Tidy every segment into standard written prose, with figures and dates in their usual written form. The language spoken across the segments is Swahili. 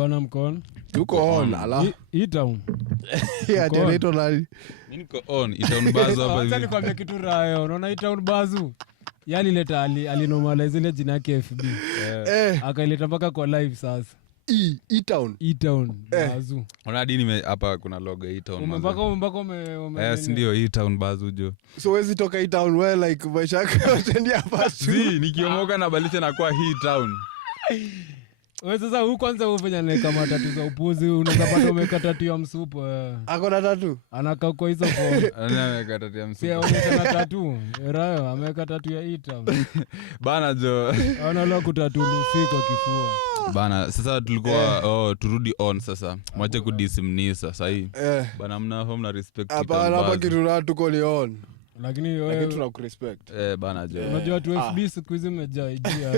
bana mkon. Tuko on ala. E-town. Yeah, generator nani? Mimi niko on E-town bazu hapa hivi. Acha nikwambie kitu rayo. Unaona E-town bazu? Yali leta alinormalize ile jina yake FB. Akaileta mpaka kwa live sasa. E-town bazu. Unaona dini hapa kuna logo E-town. Umepaka ndio E-town bazu jo. So wezi toka E-town where like mashaka utendi hapa. Nikiomoka na balisha na kwa E-town. Wewe sasa huko kwanza ufanya na kama tatu za upuzi unazapata umeka tatu ya msupo. Ako na tatu. Anakaa kwa hizo form. Anaweka tatu ya msupo. Pia umeka tatu. Rayo ameweka tatu ya E-town. Bana jo. Analo kutatu kwa kifua. Bana sasa tulikuwa turudi on sasa. Mwache kudisimnisa sasa hii. Bana mna home na respect hapa hapa kitu na tuko ni on. Lakini wewe tunakurespect. Bana jo. Unajua tu FB siku hizi imejaa ijia.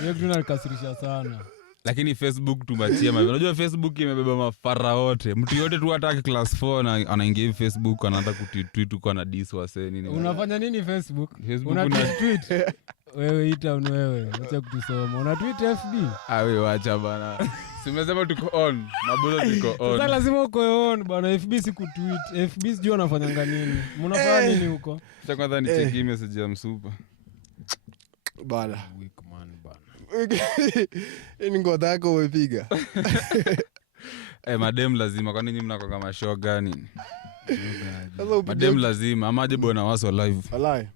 Hiyo kitu inanikasirisha sana. Lakini Facebook tumachia mavi. Unajua Facebook imebeba mafara wote. Mtu yote tu hata class 4 na anaingia Facebook anaanza kutweet uko na diss wase nini. Unafanya nini Facebook? Una tweet. Wewe E-town wewe. Acha kutusoma. Una tweet FB? Wewe wacha bana. Simesema tuko on. Mabozo tuko on. Sasa lazima uko on bana. FB si kutweet. FB sijui anafanyanga nini. Mnafanya nini huko? Sasa kwanza ni check message ya msupa. Bana. Weak man bana. Ini ngoda yako umepiga. Madem lazima kwani nyinyi mnako kama show gani? Madem lazima ama je bwana waso live. Wallahi.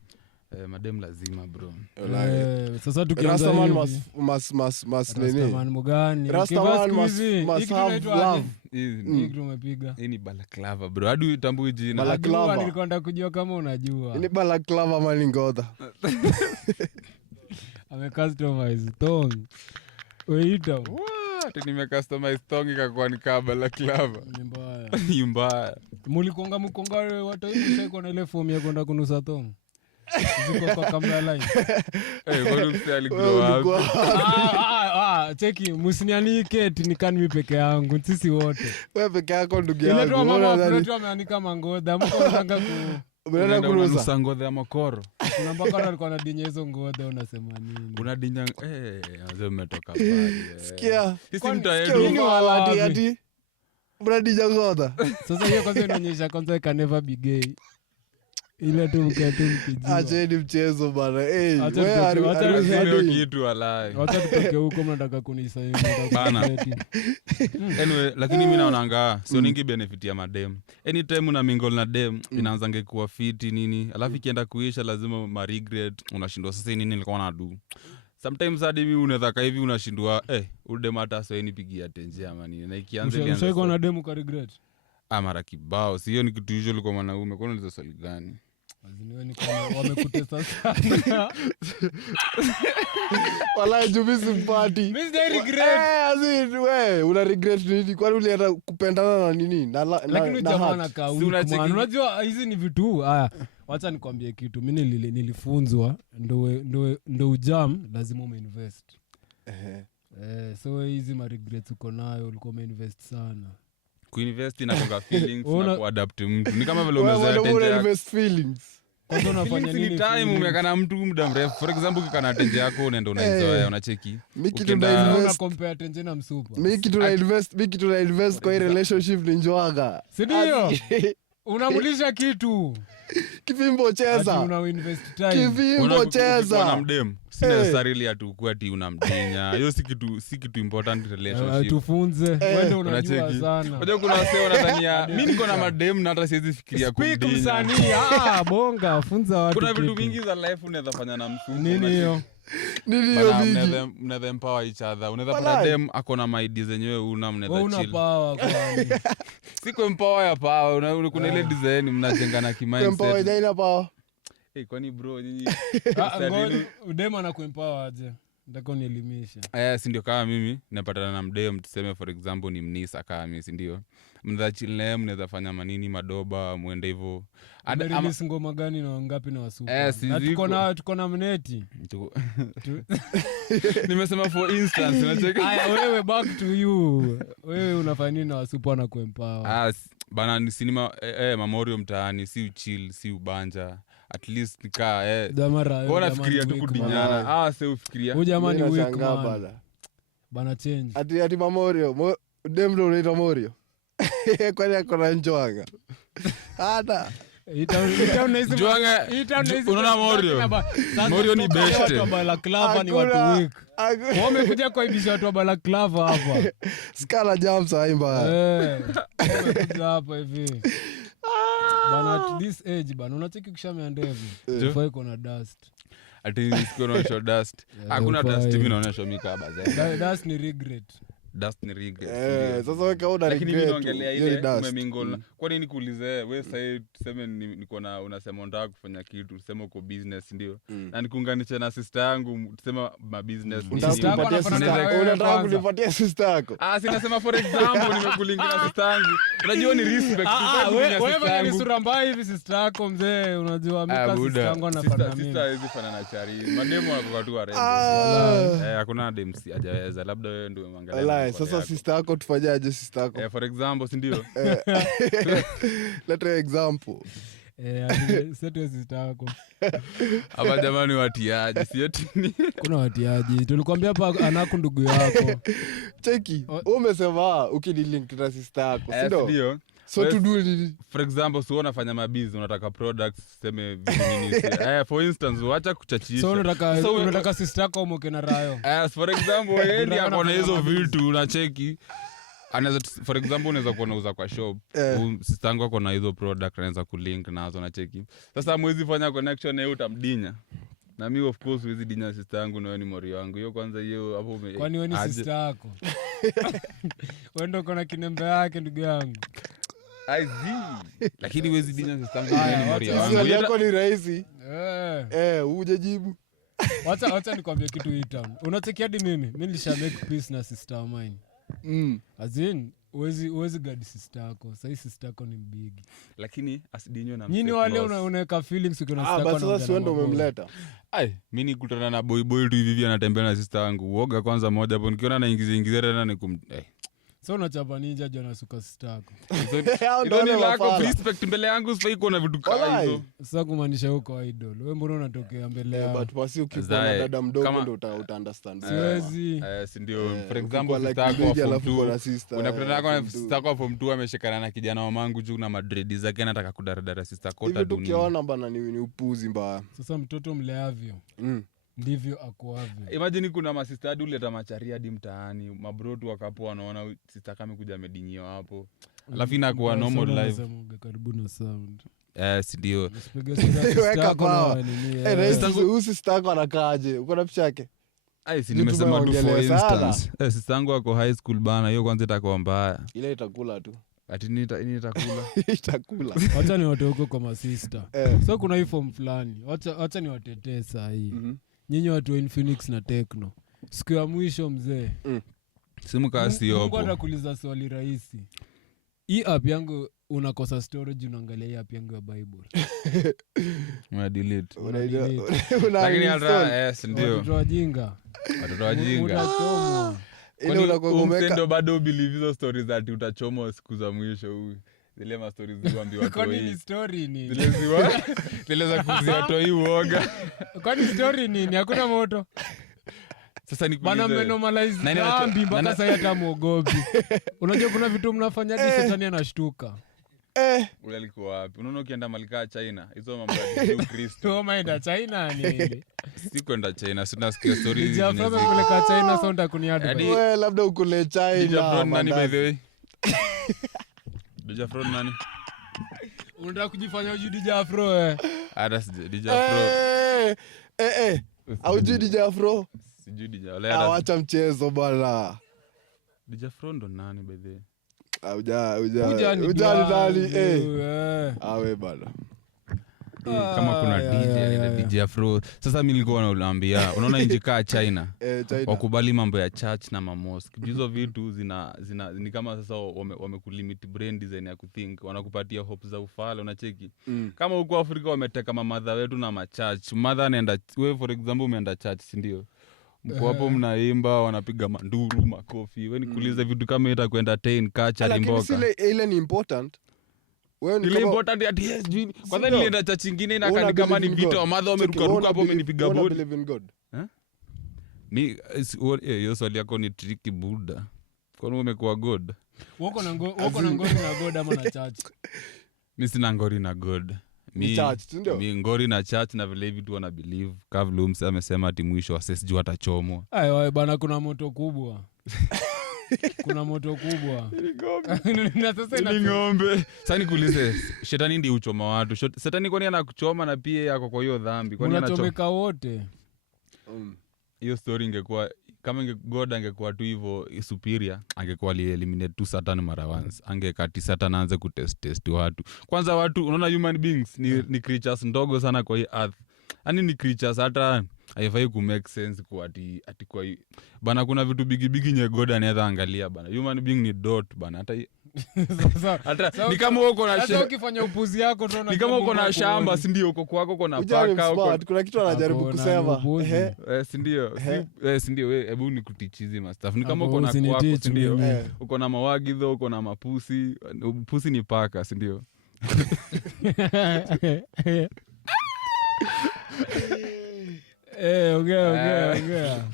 Madem lazima bro. Sasa tukianza hivi Rastaman nini? Rastaman mgani? Rastaman must have love. Hii tumepiga. Hii ni balaclava bro. Hadi utambui jina. Balaclava. Nilikwenda kujua kama unajua. Ni balaclava mali ngoda. Customize tong. Weita. What? Nimecustomize tong ikakuwa ni balaclava. Ni mbaya. Mulikonga watu hivi sasa kuna ile form ya kwenda kunusa tong. Ziko kwa kamera line. Kwa mstari grow up. Cheki msiniani keti nikani mimi peke yangu sisi wote. Wewe peke yako ndugu yangu. Ile tu mama wetu ameanika mangoda mko unanga unaenda kunusa ngoda ya makoro. Kuna mpaka alikuwa anadinya hizo ngoda unasema nini? Unadinya azao umetoka pale. Sikia. Sisi mtaedu nini wala ati. Unadinya ngoda. Sasa hiyo kwanza inaonyesha kwanza can never be gay. Ile tu mkijua. Acha ni mchezo bana. Wewe kitu walai. Wacha tutoke huko mnataka kunisaidia bana. Anyway, lakini mimi naonanga sio ningi benefit ya madem. Anytime una mingle na dem inaanza kuwa fiti nini. Alafu ikienda kuisha lazima ma regret unashindwa sasa nini nilikuwa na do. Sometimes hadi mimi unaweza hivi unashindwa udem hata sasa nipigia tenje ama nini. Na ikianza ile Sasa iko na dem ka regret. Mara kibao. Sio ni kitu usual kwa mwanaume. Kwa nini hizo swali gani? Aziniwe ni kama wamekutesa sana. Wala jubi simpati. Mimi sija regret. Wewe una regret nini? Kwani ulienda kupendana na nini? Lakini jamaa na kauli. Unajua hizi ni vitu. Haya, wacha nikwambie kitu. Mimi nilifunzwa ndo ujam lazima umeinvest. So hizi ma regrets uko nayo ulikuwa umeinvest sana. Kuinvest inakonga feelings na kuadapt mtu. Ni kama vile umezoea tenje yako. Invest feelings. Kwanza unafanya nini? Ni time umekana mtu muda mrefu. For example ukikana tenje yako unaenda unaizoea unacheki. Mimi kitu na invest compare tenje na msupa. Mimi kitu na invest kwa relationship ni njoaga. Si ndio? Unamulisha kitu. Kivimbo cheza. Una invest time. Kivimbo cheza. Una mdem. Si necessarily atukua ati unamdinya. Hiyo si kitu important relationship. Tufunze. Wewe unajua sana. Unajua kuna wase wanadhania mimi niko na madem na hata siwezi fikiria kumdinya. Speak msanii. Bonga funza watu. Kuna vitu vingi za life unaweza fanya na mtu. Nini hiyo? Mnaweza empower each other. Unaweza pata dem akona maidi zenyewe mnaweza chill. Una power kwani. Siko empower ya power. Kuna ile design mnajengana kimindset. Empower haina power. Kwani bro nyinyi udema na kuempower aje? Ndako nielimisha. Si ndio kama mimi napatana na mdem tuseme for example ni mnisa kama mimi si ndio. Mnaweza chill naye mnaweza fanya manini madoba muende hivyo. Release ngoma gani na ngapi na wasupa? Tuko na mneti. Nimesema for instance unacheka. Wewe back to you. Wewe unafanya nini na wasupa na kuempower? Bana ni sinema Memorial mtaani si uchill si ubanja. At least nikaa Damara. Bora fikiria tu kudinyana. Sasa ufikiria. Huyu jamani weak man. bana change ati mamorio demdo unaita morio kwani akona njoanga hata unaona Morio ni best. Watu wa Balaklava ni watu weak. Wamekuja kuaibisha watu wa Balaklava hapa. Skala jumps haimba. Wamekuja hapa hivi. Bana at this age bana unacheki kishamea ndevu. Ufai kuna dust. Ati sikonaonyesha dust. Hakuna dust mimi naonyesha mikaba zaidi. Dust ni regret. Dust ni regret. Sasa wewe kaona regret. Lakini mimi naongelea ile umemingle. Kwa nini nikuulize wewe sasa tuseme niko na unasema unataka kufanya kitu, tuseme uko business ndio. Na nikuunganisha na sister yangu tuseme ma business. Unataka kunipatia sister yako? Sinasema for example nimekulingia na sister yangu. Unajua ni respect. Wewe ni sura mbaya hivi sister yako mzee, unajua mimi sister yangu anafanana mimi. Sister hizi fanana chari. Mademo wako tu warembo. Hakuna demsi hajaweza. Labda wewe ndio umeangalia. Sasa sister yako tufanyaje sister yako? For example, si ndio? Let an example. Sasa sister yako. Hapa jamani watiaje, sio tini. Kuna watiaje. Tulikwambia hapa anaku ndugu yako. Cheki. Umesema ukidilink na sister yako, si ndio? So to do it. For example, so unafanya mabizi, unataka products, seme nini. For instance, wacha kuchachisha. So unataka sister yako umoke na rayo. For example, yeye ndiye akona hizo vitu unacheki. Anaweza for example unaweza kuonauza kwa shop. Sister yangu akona hizo product anaweza kulink nazo unacheki. Sasa mwezi fanya connection na utamdinya. Na mimi of course wezi dinya sister yangu na wewe ni Morio wangu. Hiyo kwanza hiyo hapo kwani wewe ni sister yako? Wewe ndio uko na kinembe yake ndugu yangu. Lakini wezi dinya sister yangu ni Morio wangu. Swali yako ni rahisi. Hujajibu. Wacha nikwambie kitu hii town. Unacheki hadi mimi nilisha make peace na sister of mine. As in uwezi guard sister yako. Sasa sister yako ni mbigi. Lakini asidinyo na nini wale unaweka feelings ukiona sister yako. Basi sasa uende umemleta. Mimi nikutana na boy tu hivi anatembea na sister yangu. Uoga kwanza moja hapo nikiona naingiza tena nikum so unachapa ninja jana suka sister yako. Ndio ni lack respect mbele yangu sasa iko na vitu kama hizo. Sasa kumaanisha huko idol. Wewe mbona unatokea mbele yao? But basi ukiwa na dada mdogo ndio uta understand. Siwezi. Si ndio for example sister yako unakutana na sister yako form 2 ameshikana na kijana wa mangu juu na madredi zake anataka kudaradara sister kota dunia. Hivi tukiona bana ni upuzi mbaya. Sasa mtoto mleavyo. Ndivyo akuavyo. Imagine kuna masista hadi uleta macharia hadi mtaani, mabro tu wakapoa wanaona sister kama kuja amedinyiwa hapo. Alafu inakuwa normal life. Karibu na sound. Si ndio. Weka power. Sister yako anakaaje? Uko na picha yake? Si nimesema tu for instance. Sister yangu ako high school bana, hiyo kwanza itakuwa mbaya. Ile itakula tu. Ati nini itakula? Itakula. Wacha ni watu huko kwa masista. So kuna hii form fulani. Wacha ni watetee saa hii. Nyinyi watu wa Infinix na Tecno. Siku ya mwisho mzee. Simu kasi yopo. Mungu atakuuliza swali rahisi. Hii app yangu unakosa storage unaangalia hii app yangu ya Bible. Una delete. Lakini hata ndio. Watoto wajinga. Utachomwa. Ile unakomeka. Ndio bado believe hizo stories that utachomwa siku za mwisho huyu. Zile ma stories ziwaambia watu kwani ni story ni zile za kuzia toi uoga. Kwani story nini? Hakuna moto. Sasa ni bana normalize dhambi mpaka sasa hata muogopi. Unajua kuna vitu mnafanya hadi shetani anashtuka. Ule alikuwa wapi? Unaona ukienda malika China, hizo mambo ya Kristo. Umeenda China nini? Si kwenda China, sina sikia stories. Nijafanya kuleka China sonda kuniada. Wewe labda ukule China. Nani by the way? DJ Afro nani? Unataka kujifanya uji DJ Afro Ada DJ Afro. Aujui DJ Afro? Sijui DJ. Acha mchezo bwana. DJ Afro ndo nani by the way? Ujani awe bana. Kama kuna DJ Afro. Sasa mimi nilikuwa naambia, unaona nchi kaa China. Wakubali mambo ya church na mosque. Hizo vitu ni kama sasa wamekulimit brain design ya kuthink, wanakupatia hope za ufala unacheki. Kama huko Afrika wameteka mamadha wetu na machurch. Mother anaenda wewe for example umeenda church, si ndio? Mko hapo mnaimba, wanapiga manduru, makofi. Wewe nikuulize vitu kama ita kuentertain culture mboka. Lakini ile ni important. Ile important at yes kwanza nilienda church nyingine na kama ni vitu wa madha wameruka hapo wamenipiga bodi. mi hiyo swali yako ni tricky buda. Kwani umekuwa god? Wako na ngori na god ama na church? Mi sina ngori na god. Mi ngori na church na vile hivi tu wana believe. Kavlums amesema ati mwisho wa sesi juu atachomwa. Ayo bana, kuna moto kubwa. Kuna moto kubwa. Na sasa ni ng'ombe. Sasa nikuulize, shetani ndiye uchoma watu. Shetani kwani anakuchoma na pia yako kwa hiyo dhambi? Kwani anachomeka wote? Hiyo story ingekuwa kama God angekuwa tu hivyo superior, angekuwa eliminate tu Satan mara once. Angekati Satan aanze kutest watu. Kwanza watu, unaona human beings ni creatures ndogo sana kwa hii earth. Yaani ni creatures hata haifai ku make sense kwa ati kwa bana, kuna vitu bigi nye God anaweza angalia bana. Human being ni dot bana, hata ni kama uko na hata ukifanya upuzi yako tu ni kama uko na shamba, si ndio? Uko kwako uko na paka uko, kuna kitu anajaribu kusema si ndio? Si ndio? Wewe hebu nikutichizi master, ni kama uko na kwako, si ndio? Uko na mawagidho, uko na mapusi. Pusi ni paka, si ndio? Ongea.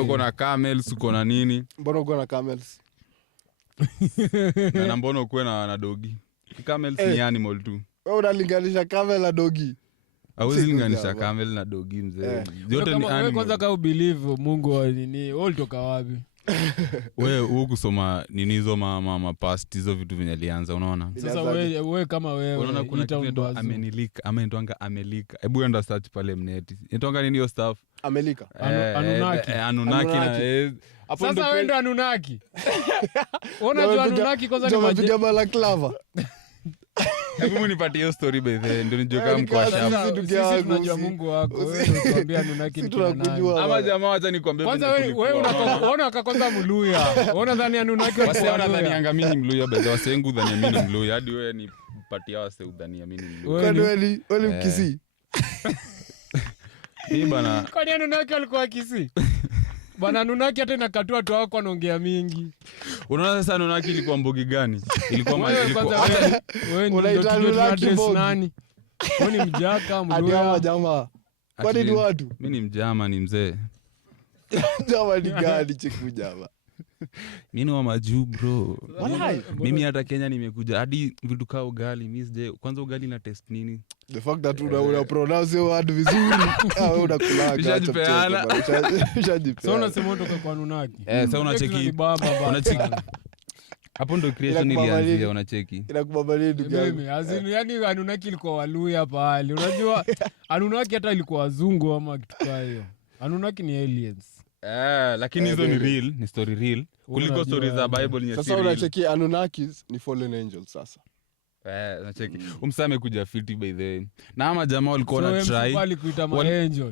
Uko na camels, uko na nini? Mbona uko na camels? Na mbona uko na dogi? Camels ni animal tu. Wewe unalinganisha camel na dogi? Hauwezi linganisha camel na dogi mzee. Yote ni animal. Wewe kwanza ka believe Mungu wa nini? Wewe ulitoka wapi? Wewe kusoma nini hizo mama past hizo vitu venye alianza, unaona? Sasa wewe kama wewe unaona kuna kitu amenilika ama endwanga amelika. Hebu enda search pale mneti. Endwanga nini hiyo stuff? Amelika. Anunnaki na sasa wewe ndo Anunnaki. Unajua Anunnaki kwanza ni majibu balaclava. Hebu nipatie hiyo story by the ndio nijue kama mko shamba. Sisi tunajua Mungu wako. Wewe unatuambia Anunnaki ni nani? Ama jamaa acha nikwambie. Kwanza wewe unaona kwanza Mluya. Unaona dhani Anunnaki wasiona dhani angamini Mluya bado wasengu dhani amini Mluya. Hadi wewe ni patia wase udhani amini Mluya. Kwani wewe Mkisi? Ni bana. Kwani Anunnaki alikuwa Kisi? Bana Anunnaki hata inakatua tu wako anaongea mingi. Unaona sasa Anunnaki ilikuwa mbogi gani? Ilikuwa wewe unaita Anunnaki nani? Wewe ni mjaka Mluya jamaa. Kwani ni watu? Mimi ni mjama, ni mzee. Jamaa ni gani chiku jamaa? Mimi ni wa majuu bro. Mimi hata Kenya nimekuja hadi vitu kao ugali. Mimi sije kwanza ugali na test nini? The fact that una pronounce word vizuri. Wewe unakulaga. Ushajipeana. Sasa unasema utoka kwa Anunnaki. Sasa unacheki. Unacheki. Hapo ndo creation ilianzia, unacheki. Inakubabali ndugu yangu. Mimi yani Anunnaki ilikuwa Waluya pale. Unajua Anunnaki hata ilikuwa wazungu ama kitu kama hiyo. Anunnaki ni aliens. Lakini hizo ni real, ni story real. Kuliko stories za Bible ni sasa unacheki Anunnakis ni fallen angels sasa. Unacheki. Umsame kuja fiti by the way. Na ama jamaa walikuwa na try.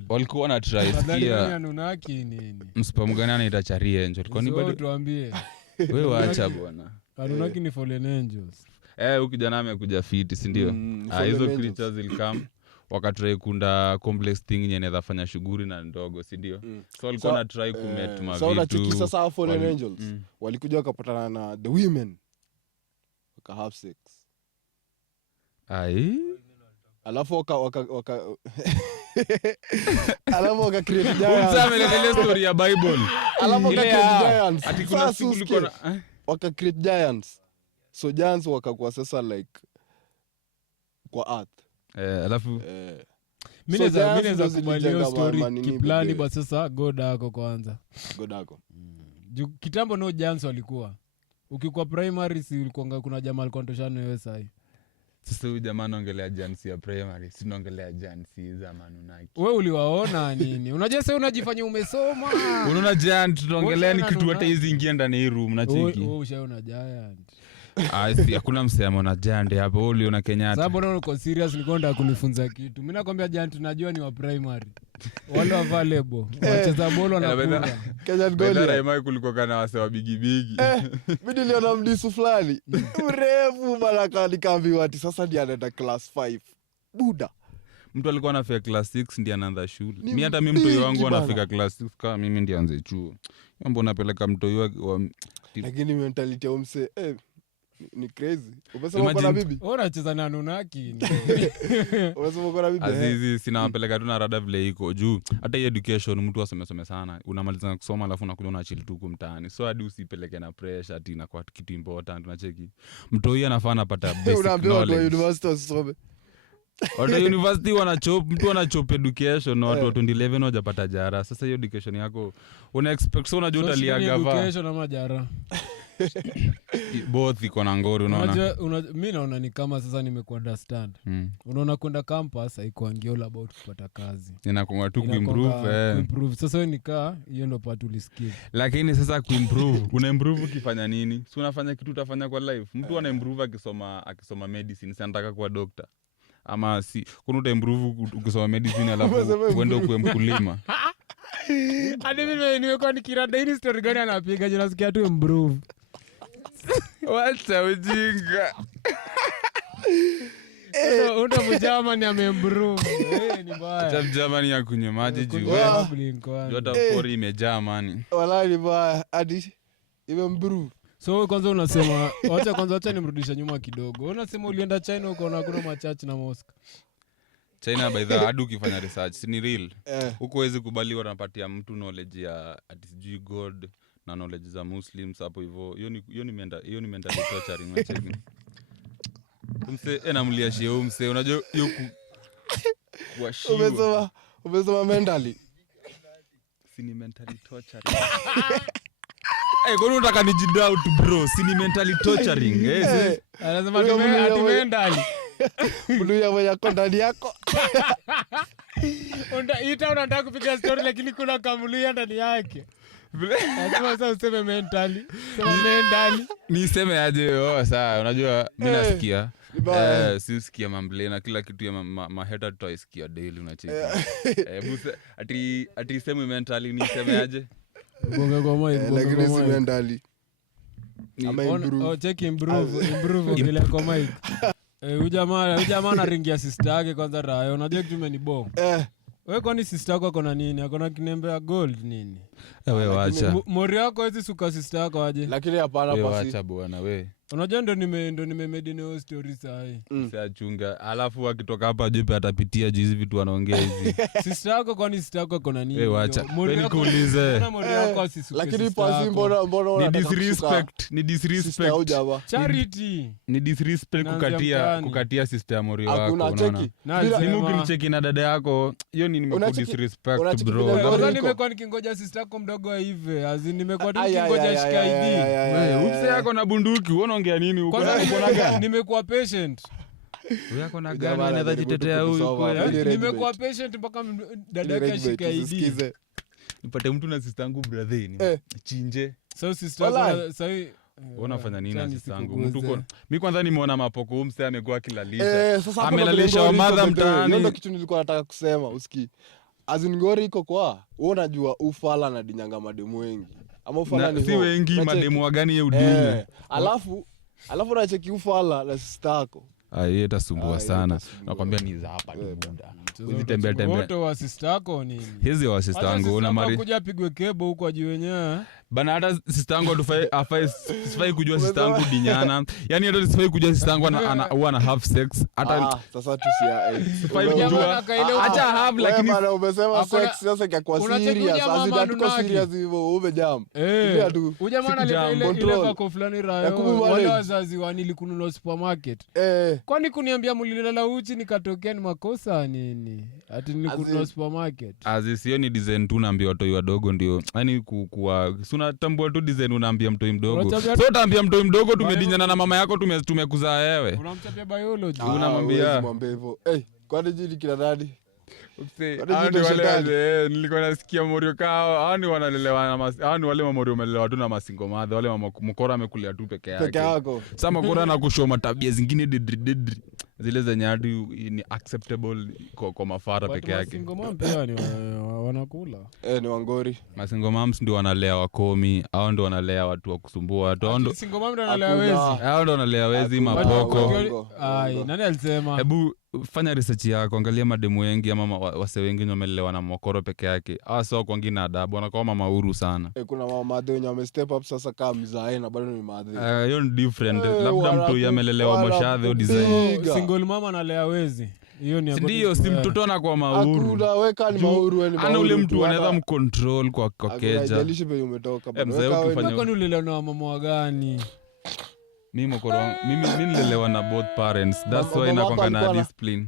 Walikuwa na try sikia. Anunnaki nini? Mspam gani anaita chari angel? Kwani bado tuambie. Wewe waacha bwana. Anunnaki ni fallen angels. Ukijana amekuja fiti, si ndio? Hizo creatures will come. Wakatry kunda complex thing yenye inaweza fanya shughuli na ndogo, si ndio? So walikuwa na try kumet mavitu. So unacheki sasa fallen angels walikuja wakapatana na the women waka have sex. Alafu waka create giants. Msame story ya Bible. Alafu waka create giants. Ati kuna siku kulikuwa na waka create giants. So giants wakakuwa sasa like kwa earth. Alafu mimi naweza kubali hiyo story kiplani, but sasa God ako kwanza. God ako. Kitambo no giants walikuwa. Ukikuwa primary si ulikuwa kuna jamaa alikuwa anatoshana wewe sasa. Sasa huyu jamaa anaongelea giants ya primary, si naongelea giants za Anunnaki. Wewe uliwaona nini? Unajua sasa unajifanya umesoma. Unaona giant tunaongelea ni kitu hata hizi ingia ndani ya room na cheki. Wewe ushaona giant. Hakuna msemo na giant hapo, uliona Kenyatta. Sababu mbona uko serious nikonda kunifunza kitu. Mimi nakwambia giant najua ni wa primary. Wale available. Wacheza bolo na kura. Kenyan goal. Bela Raimai kulikuwa kana wase wa bigi. Mimi niliona mdisu fulani. Urefu malaka nikaambiwa ati sasa ndiye anaenda class 5. Buda. Mtu alikuwa anafika class 6 ndiye anaanza shule. Mimi hata mimi mtoi wangu anafika class 6 kama mimi ndiye anze chuo. Mbona napeleka mtoi wa lakini mentality ya umse Ni crazy. Umesema uko na bibi? Unacheza na Nunaki. Umesema uko na bibi? Azizi sina wapeleka tu na rada vile iko juu. Hata hii education mtu asomesome sana. Unamaliza kusoma alafu unakuja una chill tu mtaani. So hadi usipeleke na pressure ati na kwa kitu important unacheki. Mtoi anafaa anapata basic Unaambiwa watu wa knowledge. university wasome. Watu university mtu anachop education na watu wa 2011 hawajapata jara. Sasa hiyo education yako una expect so unajua utaliaga va. Education ama jara. Both iko na ngori unaona. Mimi naona ni kama sasa nimekuwa understand. Unaona kwenda campus haiko all about kupata kazi. Inakuwa tu kuimprove Improve. Sasa wewe nikaa hiyo ndo part ulisikia. Lakini sasa kuimprove, una improve ukifanya nini? Si unafanya kitu utafanya kwa life. Mtu ana improve akisoma medicine, si anataka kuwa doctor. Ama si kuna uta improve ukisoma medicine alafu uende kuwe mkulima. Hadi mimi nimekuwa nikirada hii story gani anapiga je nasikia tu improve. Wacha ujinga. Unda mjamani ameimprove. Ni mbaya. Acha mjamani ya kunywa maji juu. Jota pori imejaa mani. Wala ni mbaya hadi imemprove. So kwanza unasema wacha nimrudisha nyuma kidogo. Unasema ulienda China uko na kuna machachi na mosque. China by the hadi ukifanya research ni real. Huko wezi kubaliwa unapatia mtu knowledge ya sijui God na knowledge za Muslims hapo hivyo. Hiyo ni mental torturing unacheki. Namlia shio mse unajua hiyo kuwashiwa. Umesema mentally. Si ni mentally torturing. Kwani unataka nijidoubt bro? Si ni mentally torturing. Anasema ati mentally. Mluya moja ndani yako. Unataka kupiga story lakini kuna kamluya ndani yake. Lazima sasa useme mentally. Sema mentally. Niseme aje sawa unajua mimi nasikia. Sisikia mamble na kila kitu ya maheta toisikia daily unacheki. Ati sema mentally niseme aje? Gonga kwa mic. Lakini si mentally. Check improve vile kwa mic. Huyu jamaa anaringia sister yake kwanza rayo. Unajua kitu imenibonga. Wewe kwani sister yako akona nini? Akona kinembe ya gold nini? Wewe waacha. Mori yako hizi suka sister yako aje? Lakini hapana pasi. Wewe waacha bwana wewe. Unajua ndo nimemedi neo story sahi. Sasa chunga. Alafu akitoka hapa jipe atapitia juu hizi vitu anaongea hizi. Sister yako kwani sister yako akona nini? Wewe waacha. Wewe nikuulize. Mori yako asisuke. Lakini pasi mbona ni disrespect. Charity. Ni disrespect kukatia sister Mori wako unaona. Ni mukinicheki na dada yako. Hiyo ni nimekudisrespect bro. Kwanza nimekuwa nikingoja sister yako mdogo hivi. Azini nimekuwa nikingoja shika ID. Wewe upse yako na bunduki unaongea nini huko? Nimekuwa patient. Wewe yako na gani anaweza jitetea huyu? Nimekuwa patient mpaka dada yake shika ID. Nipate mtu na sister yangu brother ni chinje. So sister yako sasa unafanya nini na sister yangu? Mimi kwanza nimeona mapoko umse amekuwa kilalisha. Sasa amelalisha wa madha mtaani. Ndio kitu nilikuwa nataka kusema usikii. Azingori iko kwa wewe unajua ufala na dinyanga mademu wengi. Ama ufala ni si wengi mademu wagani yeye udini. Alafu unacheki ufala na sister yako. Yeye itasumbua sana. Nakwambia ni za hapa tu bunda. Hizi tembea. Wote wa sister yako nini? Hizi wa sister yangu una mari. Kuja pigwe kebo huko aji wenyewe. Bana hata sister yangu sifai kujua sister yangu dinyana. Yaani hata sifai kujua sister yangu ana have sex. Hata sasa tusia sifai kujua. Acha have lakini bana umesema sex sasa kwa serious. Azidatuko serious hivyo umejam. Ujamaa ile kako fulani rayo. Wale wazazi wanilikununua supermarket. Kwani kuniambia mlilala uchi nikatokea ni makosa nini? Ati nilikununua supermarket. Sio ni design tu naambia watu wadogo ndio. Yaani kuwa unatambua tu design unaambia mtoi mdogo. So utaambia mtoi mdogo tumedinyana na mama yako tumekuzaa wewe. Unamchapia biology. Unamwambia hivyo. Kwani jini kila nani? Nilikuwa nasikia morio kao hao ni wanalelewa hao ni wale mamorio wamelelewa tu na masingo madhe wale mkora amekulia tu peke yake. Sasa mkora na kushoma tabia zingine dedri zile zenye hadi ni acceptable kwa mafara peke yake. Masingo mom pia ni wanakula. Ni wangori. Masingo moms ndio wanalea wakomi, hao ndio wanalea watu wa kusumbua watu. Hao ndio singo mom ndio wanalea wezi. Hao ndio wanalea wezi mapoko. Nani alisema? Hebu fanya research yako, angalia mademu wengi ama wase wengi wamelelewa na mokoro peke yake. So kwa ngine adabu wanakuwa mama huru sana. Kuna mama madhe wenye wame step up sasa kama mzae na bado ni madhe. Hiyo ni different. Labda mtu yamelelewa moshadhe au design. Single mama analea wezi. Hiyo ni ndio si mtoto anakuwa mahuru. Hakuna weka ni mahuru wewe ni mahuru. Ana ule mtu anaweza mcontrol kwa keja. Haijalishi penye umetoka bado. Weka ni ulelewa na mama gani? Mimi nilelewa na both parents. That's why inakuwa na discipline.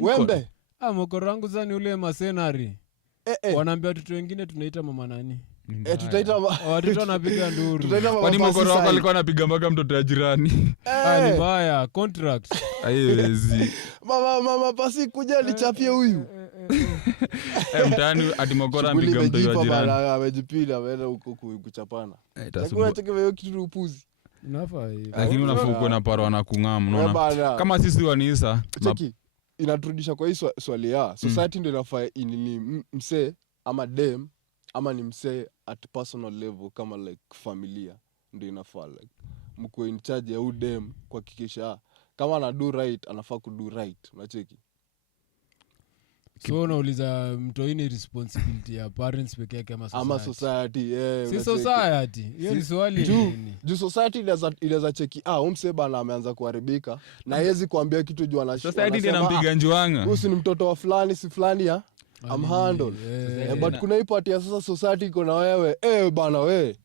Wembe. Mokoro wangu zani ule masenari. Wanaambia watoto wengine tunaita mama nani? Tutaita watoto wanapiga nduru. Kwani mokoro wako alikuwa anapiga mpaka mtoto ya jirani? Ni mbaya, contract. Haiwezi. Mama pasi kuja nichapie huyu. Mtani ati mokoro anapiga mtoto ya jirani. Amejipila ameenda huko kuchapana. Hakuna tegemeo kitu upuzi. Lakini unafuko na paro na kung'am, unaona? Kama sisi wanisa cheki inaturudisha kwa hii swali ya society ndio inafaa ni msee ama dem ama ni msee at personal level kama like familia ndio inafaa like mko in charge ya dem kuhakikisha kama ana do right anafaa ku do right, unacheki. So unauliza mtoini responsibility ya parents peke yake ama society? Si society. Hiyo ni swali. Juu society inaweza cheki msee bana ameanza kuharibika na hawezi kuambia kitu juu anashinda. Society ndio inampiga njwanga. Huyu ni mtoto wa fulani si fulani ya I'm handled. But kuna hii part ya sasa society iko na wewe. Bana wewe.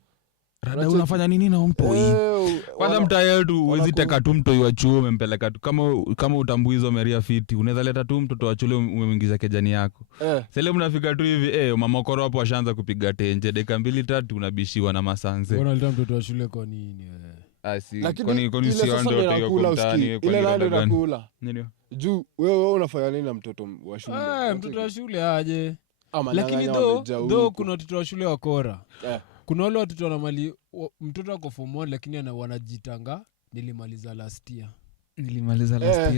Rada unafanya nini na mtoi? Kwanza mtaye tu uwezi teka tu mtoi wa chuo umempeleka tu kama utambui hizo meria fiti. Unaweza leta tu mtoto wa chuo umemwingiza kejani yako. Sasa mnafika tu hivi mama koro hapo ashaanza kupiga tenje dakika 2-3 unabishiwa na masanze. Unaleta mtoto wa shule kwa nini kwani si ando tega kwa mtani ile ndio nakula. Nini? Juu wewe unafanya nini na mtoto wa shule? Mtoto wa shule aje. Lakini do kuna watoto wa shule wakora. Kuna wale watoto wanamali mtoto wako form 1 lakini wanajitanga nilimaliza last year.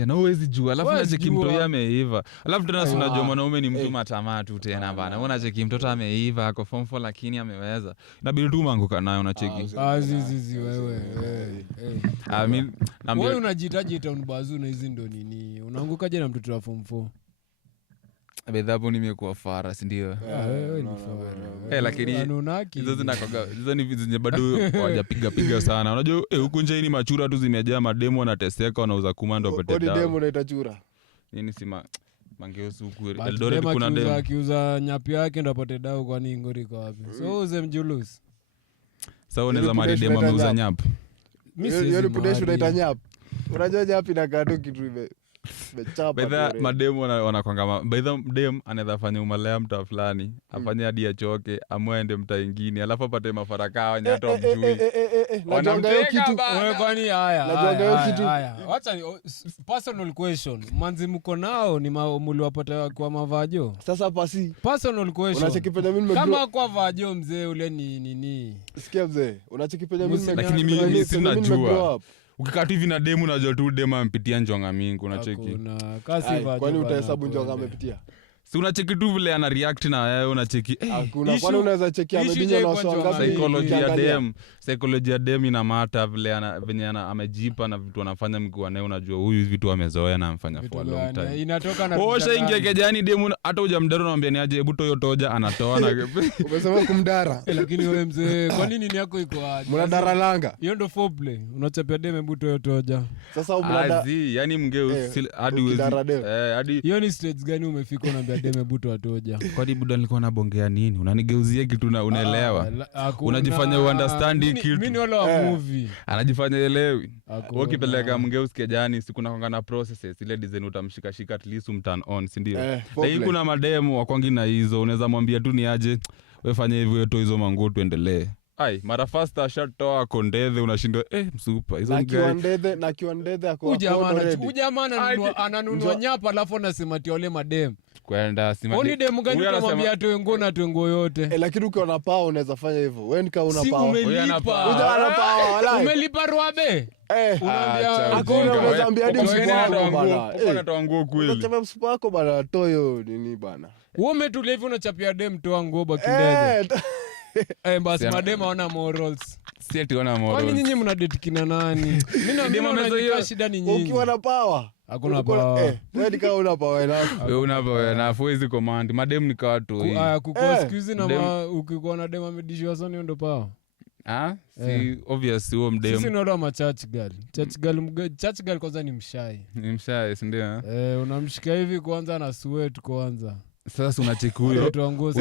Na huwezi jua. Alafu unacheki mtoto ameiva. Alafu tena unajua mwanaume ni mtu matamatu tena bana. Unacheki mtoto ameiva ako form 4 lakini ameweza. Inabidi tu manguka nayo unacheki. Zizi wewe. Wewe unajitaji town bazu na hizi ndo nini? Unaangukaje na mtoto wa form 4? Bedhapo nimekuwa fara, si ndio? Lakini hizo ni vitu zenye bado hawajapiga sana. Unajua huku nje ni machura tu zimejaa mademo wanateseka wanauza kumando pete dawa. Demo unaita chura. Nini sima mangeusu huku Eldoret kuna demo. Akiuza nyapi yake ndo apate dawa kwani ngori kwa wapi? So uze mjulus. Sasa unaweza mari demo ameuza nyap. Hiyo reputation unaita nyap. Unajua nyap inakaa tu kitu Baidha mademu wanakwanga baidha dem anaweza fanya umalea mta fulani afanye hadi achoke amwende mta ingine alafu apate mafaraka nyata mjui. Najua hiyo kitu. Wewe kwani haya. Wacha personal question. Manzi mko nao ni mliwapata kwa mavajo. Sasa pasi. Personal question. Unachekipenda mimi kama kwa vajo mzee ule ni nini? Sikia mzee, unachekipenda mimi lakini mimi sina jua. Ukikata hivi na demu unajua tu demu ampitia njonga mingi unacheki. Kwani utahesabu njonga amepitia? Si unacheki tu vile ana react na wewe unacheki. Hakuna kwani unaweza cheki amedinya na watu wangapi? Psychology ya dem ina matter vile venye amejipa na vitu anafanya mkiwa naye unajua huyu vitu amezoea na amfanya for a long time. Inatoka na ingia kejani demu hata hujamdara unamwambia ni aje hebu toyo toja anatoa na umesema kumdara. Lakini wewe mzee kwa nini nini yako iko aje? Mnadara langa. Hiyo ndo foreplay. Unachapia demu hebu toyo toja. Sasa mnadara. Yani mngeo hadi hadi hiyo ni stage gani umefika unaambia demu buto atoja. Kwani buda nilikuwa nabongea nini? Unanigeuzia kitu na unaelewa. Unajifanya uunderstand kitu. Mimi ni wala wa movie. Anajifanya elewi. Ukipeleka mngeuzi kejani siku na na processes ile design utamshika at least umturn on, si ndio? Lakini kuna mademo wakwangi na hizo unaweza mwambia tu ni aje wewe fanya hivyo tu hizo mango tuendelee. Mara first ashatoa kondethe unashindwa msupa hizo ngani na kiondethe ako ujamaa ananunua nyapa alafu anasema ti wale madem kwenda sima oni demu gani kumwambia tuengo na tuengo yote lakini ukiwa na pao unaweza fanya hivyo wewe nika una pao umelipa wala umelipa ruabe unamwambia hadi msupa wako bana unatoa nguo kweli unachapa msupa wako bana toyo nini bana wewe umetulia hivi unachapia dem toa nguo baki ndege basi madema wana morals. Si eti wana morals. Kwani nyinyi mna date kina nani? Mimi na mimi shida ni nyinyi. Ukiwa na power. hakuna power. Wewe kama una power enough. Wewe una power enough, huwezi command. Madem ni kwa watu hii. Kuko squeeze na ukikuwa na dem amedishwa sana ndo power. Si obvious huo mdem. Sisi ndo ma church girl. Church girl kwanza ni mshai. Ni mshai, si ndio? Unamshika hivi kwanza na sweat kwanza. Sasa unacheki huyo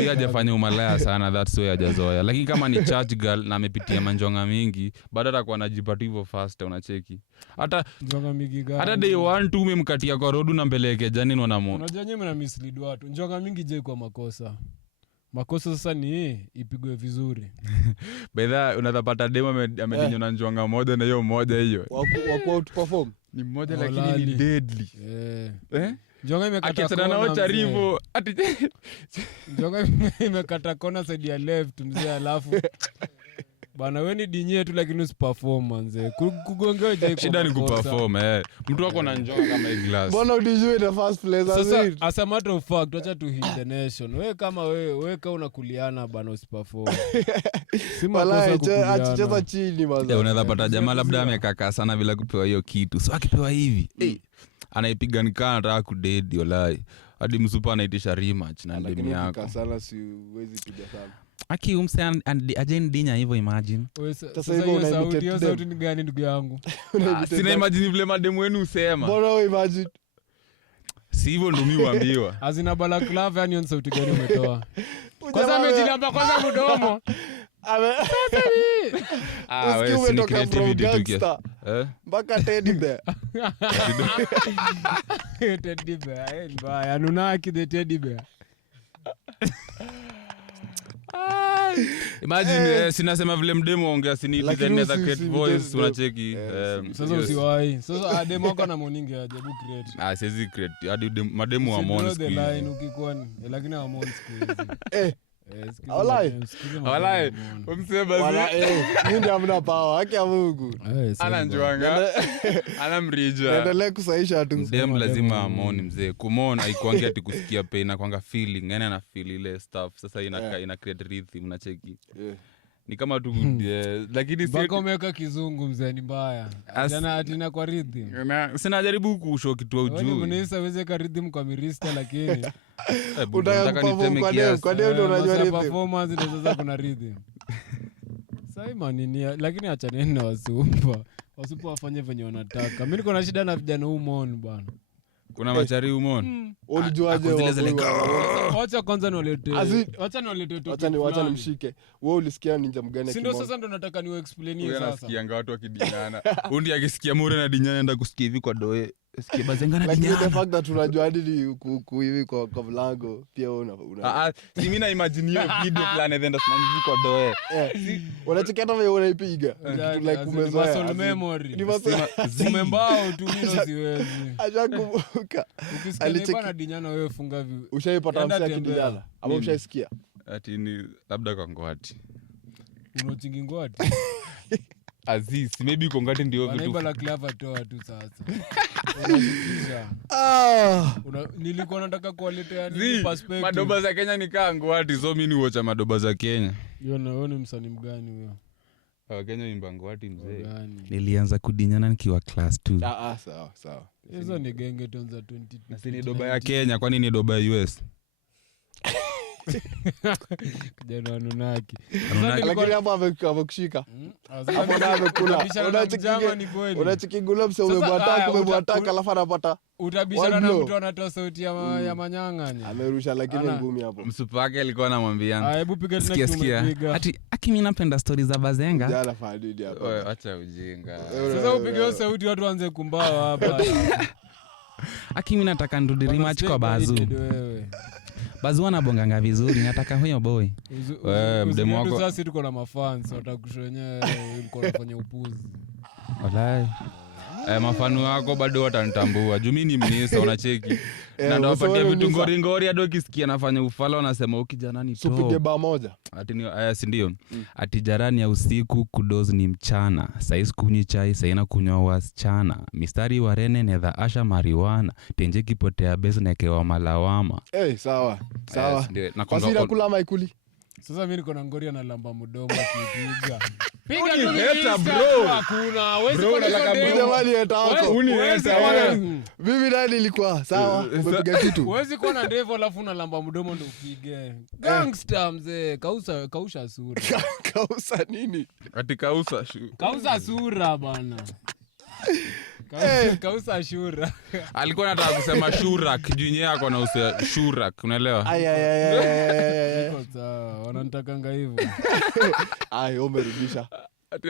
hajafanya umalaya sana, that's why hajazoea. Lakini kama ni church girl na amepitia manjonga mingi, baada atakuwa anajipata hivyo fast, unacheki. Hata njonga mingi gani? Hata day 1 2 umemkatia kwa road na mbeleke jani unaona. Unajua nyinyi mna mislead watu. Njonga mingi je kwa makosa. Makosa sasa ni ipigwe vizuri. Bedha unatapata demo amedinywa na njonga moja na hiyo moja hiyo. Wako out perform. Ni moja lakini ni deadly. Njonga imekata kona. Naocha rivo. Njonga imekata kona side ya left mzee alafu. Bana wewe ni dinye tu lakini usiperform manze. Kugongewa je kwa shida ni kuperform Mtu wako na njonga kama hii glass. Mbona udijue the first place sasa as a matter of fact acha tu hit the nation. Wewe kama wewe kama unakuliana bana usiperform. Si makosa kukuliana. Acheza chini manze. Unaweza pata jamaa labda amekaka sana bila kupewa hiyo kitu. So akipewa hivi, anaipiga nikana anataka kudedi wallahi. Hadi msupa anaitisha rematch na ndimi yako. Lakini sana siwezi piga sana. Aki umse ajeni dinya hivyo imagine. Sasa hiyo sauti ni gani ndugu yangu? Sina imagine vile mademu wenu usema. Mbona wewe imagine? Si hivyo ndo mimi huambiwa. Azina balaclava yani on sauti gani umetoa? Kwanza amejilamba kwanza mdomo. Wewe umetoka from gangster. Mpaka teddy bear. Teddy bear. Mbaya Anunnaki the teddy bear. Imagine sinasema vile mdemo ongea sini with another great voice unacheki. Sasa usiwahi. Sasa demo wako na morning ajabu create. Siwezi create. Hadi mademo wa morning the line ukikuwa lakini wa morning school. Walai umsema wala ndio amna power yake ya Mungu ananjuanga anamrija endelee kusaisha tu dem lazima amoni mzee kumona ikuangia ati kusikia pain na kwanga feeling yani ana feel ile stuff sasa ina create rhythm unacheki ni kama tu lakini si bako umeweka kizungu mzee ni mbaya jana atina kwa rhythm sina jaribu kushow kitu ujui wewe unaweza wezeka rhythm kwa mirista lakini unataka niteme kiasi kwa ndio unajua rhythm performance ndio sasa kuna rhythm Simon ni lakini acha nene wasupa wafanye venye wanataka mimi niko na shida na vijana humon bwana kuna machari humon ulijuaje acha kwanza niletee acha nimshike wewe ulisikia ninja mgani si ndio sasa ndo nataka niwe explain sasa nasikia watu wakidingana undi akisikia mure na dinyana enda kusikia hivi kwa doe sikia bazenga na dinyana lakini the fact that unajua hadi hivi kwa mlango pia una si mimi na imagine hiyo video plan and then hivi kwa doe unacheketa wewe unaipiga like umezoea muscle memory umembao tu mimi siwezi acha kumbuka ukisikia na dinyana wewe funga hivi ushaipata msaki dinyana ama ushaisikia ati ni labda kwa ngwati unochingi ngwati Aziz maybe uko ngati ndio vitu wanaiba la clava toa tu sasa unasikiza nilikuwa nataka kuwaletea ni perspective madoba za Kenya ni kaa ngwati so mimi ni watch madoba za Kenya wewe ni msanii mgani huyo Kenya imba ngwati mzee nilianza kudinyana nikiwa class 2 sawa hizo ni genge tonza 20 na si ni doba ya Kenya kwani ni doba ya US kijana Anunnaki lakini hapo amekushika hapo na amekula unachikigula mse umemwataka alafu anapata utabishana na mtu anatoa sauti ya manyang'anya amerusha lakini ngumi hapo msupa wake alikuwa anamwambia hebu piga tena tumepiga ati mimi napenda story za bazenga jana fadidi hapo acha ujinga sasa upige sauti watu waanze kumbao hapa mimi nataka ndudi rematch kwa Bazu Bazu anabonganga vizuri nataka huyo boy mdemo wako sasa tuko na mafans watakushonye uko unafanya upuzi wallahi mafanu wako bado watanitambua juu mimi ni mnisa unacheki na ndo wapatia vitu ngori hadi ukisikia nafanya ufala wanasema ukijana ni to tupige ba moja ati ni si ndio ati jarani ya usiku kudozi ni mchana saizi kunywi chai saina kunywa wasichana mistari wa rene nedha asha mariwana tenje kipotea base nekewa malawama sawa ndio na kula maikuli Sasa mimi niko na ngoria na lamba mdomo akipiga. Piga tu Unileta, bro. Hakuna. Hawezi Bro, kuona nataka demu. Jamani hata wako. Huwezi kuwa na- Mimi nani nilikuwa sawa umepiga kitu. Huwezi kuwa na ndevu alafu na lamba mdomo ndo upige. Gangster mzee, kausha sura. Kausa nini? Ati kausa Kausa sura bana. Kausa shura. alikuwa anataka kusema shurak juu nyewe ako na usa shurak, unaelewa? Ay. Iko sawa, wananitakanga hivyo. Ai umerudisha. Ati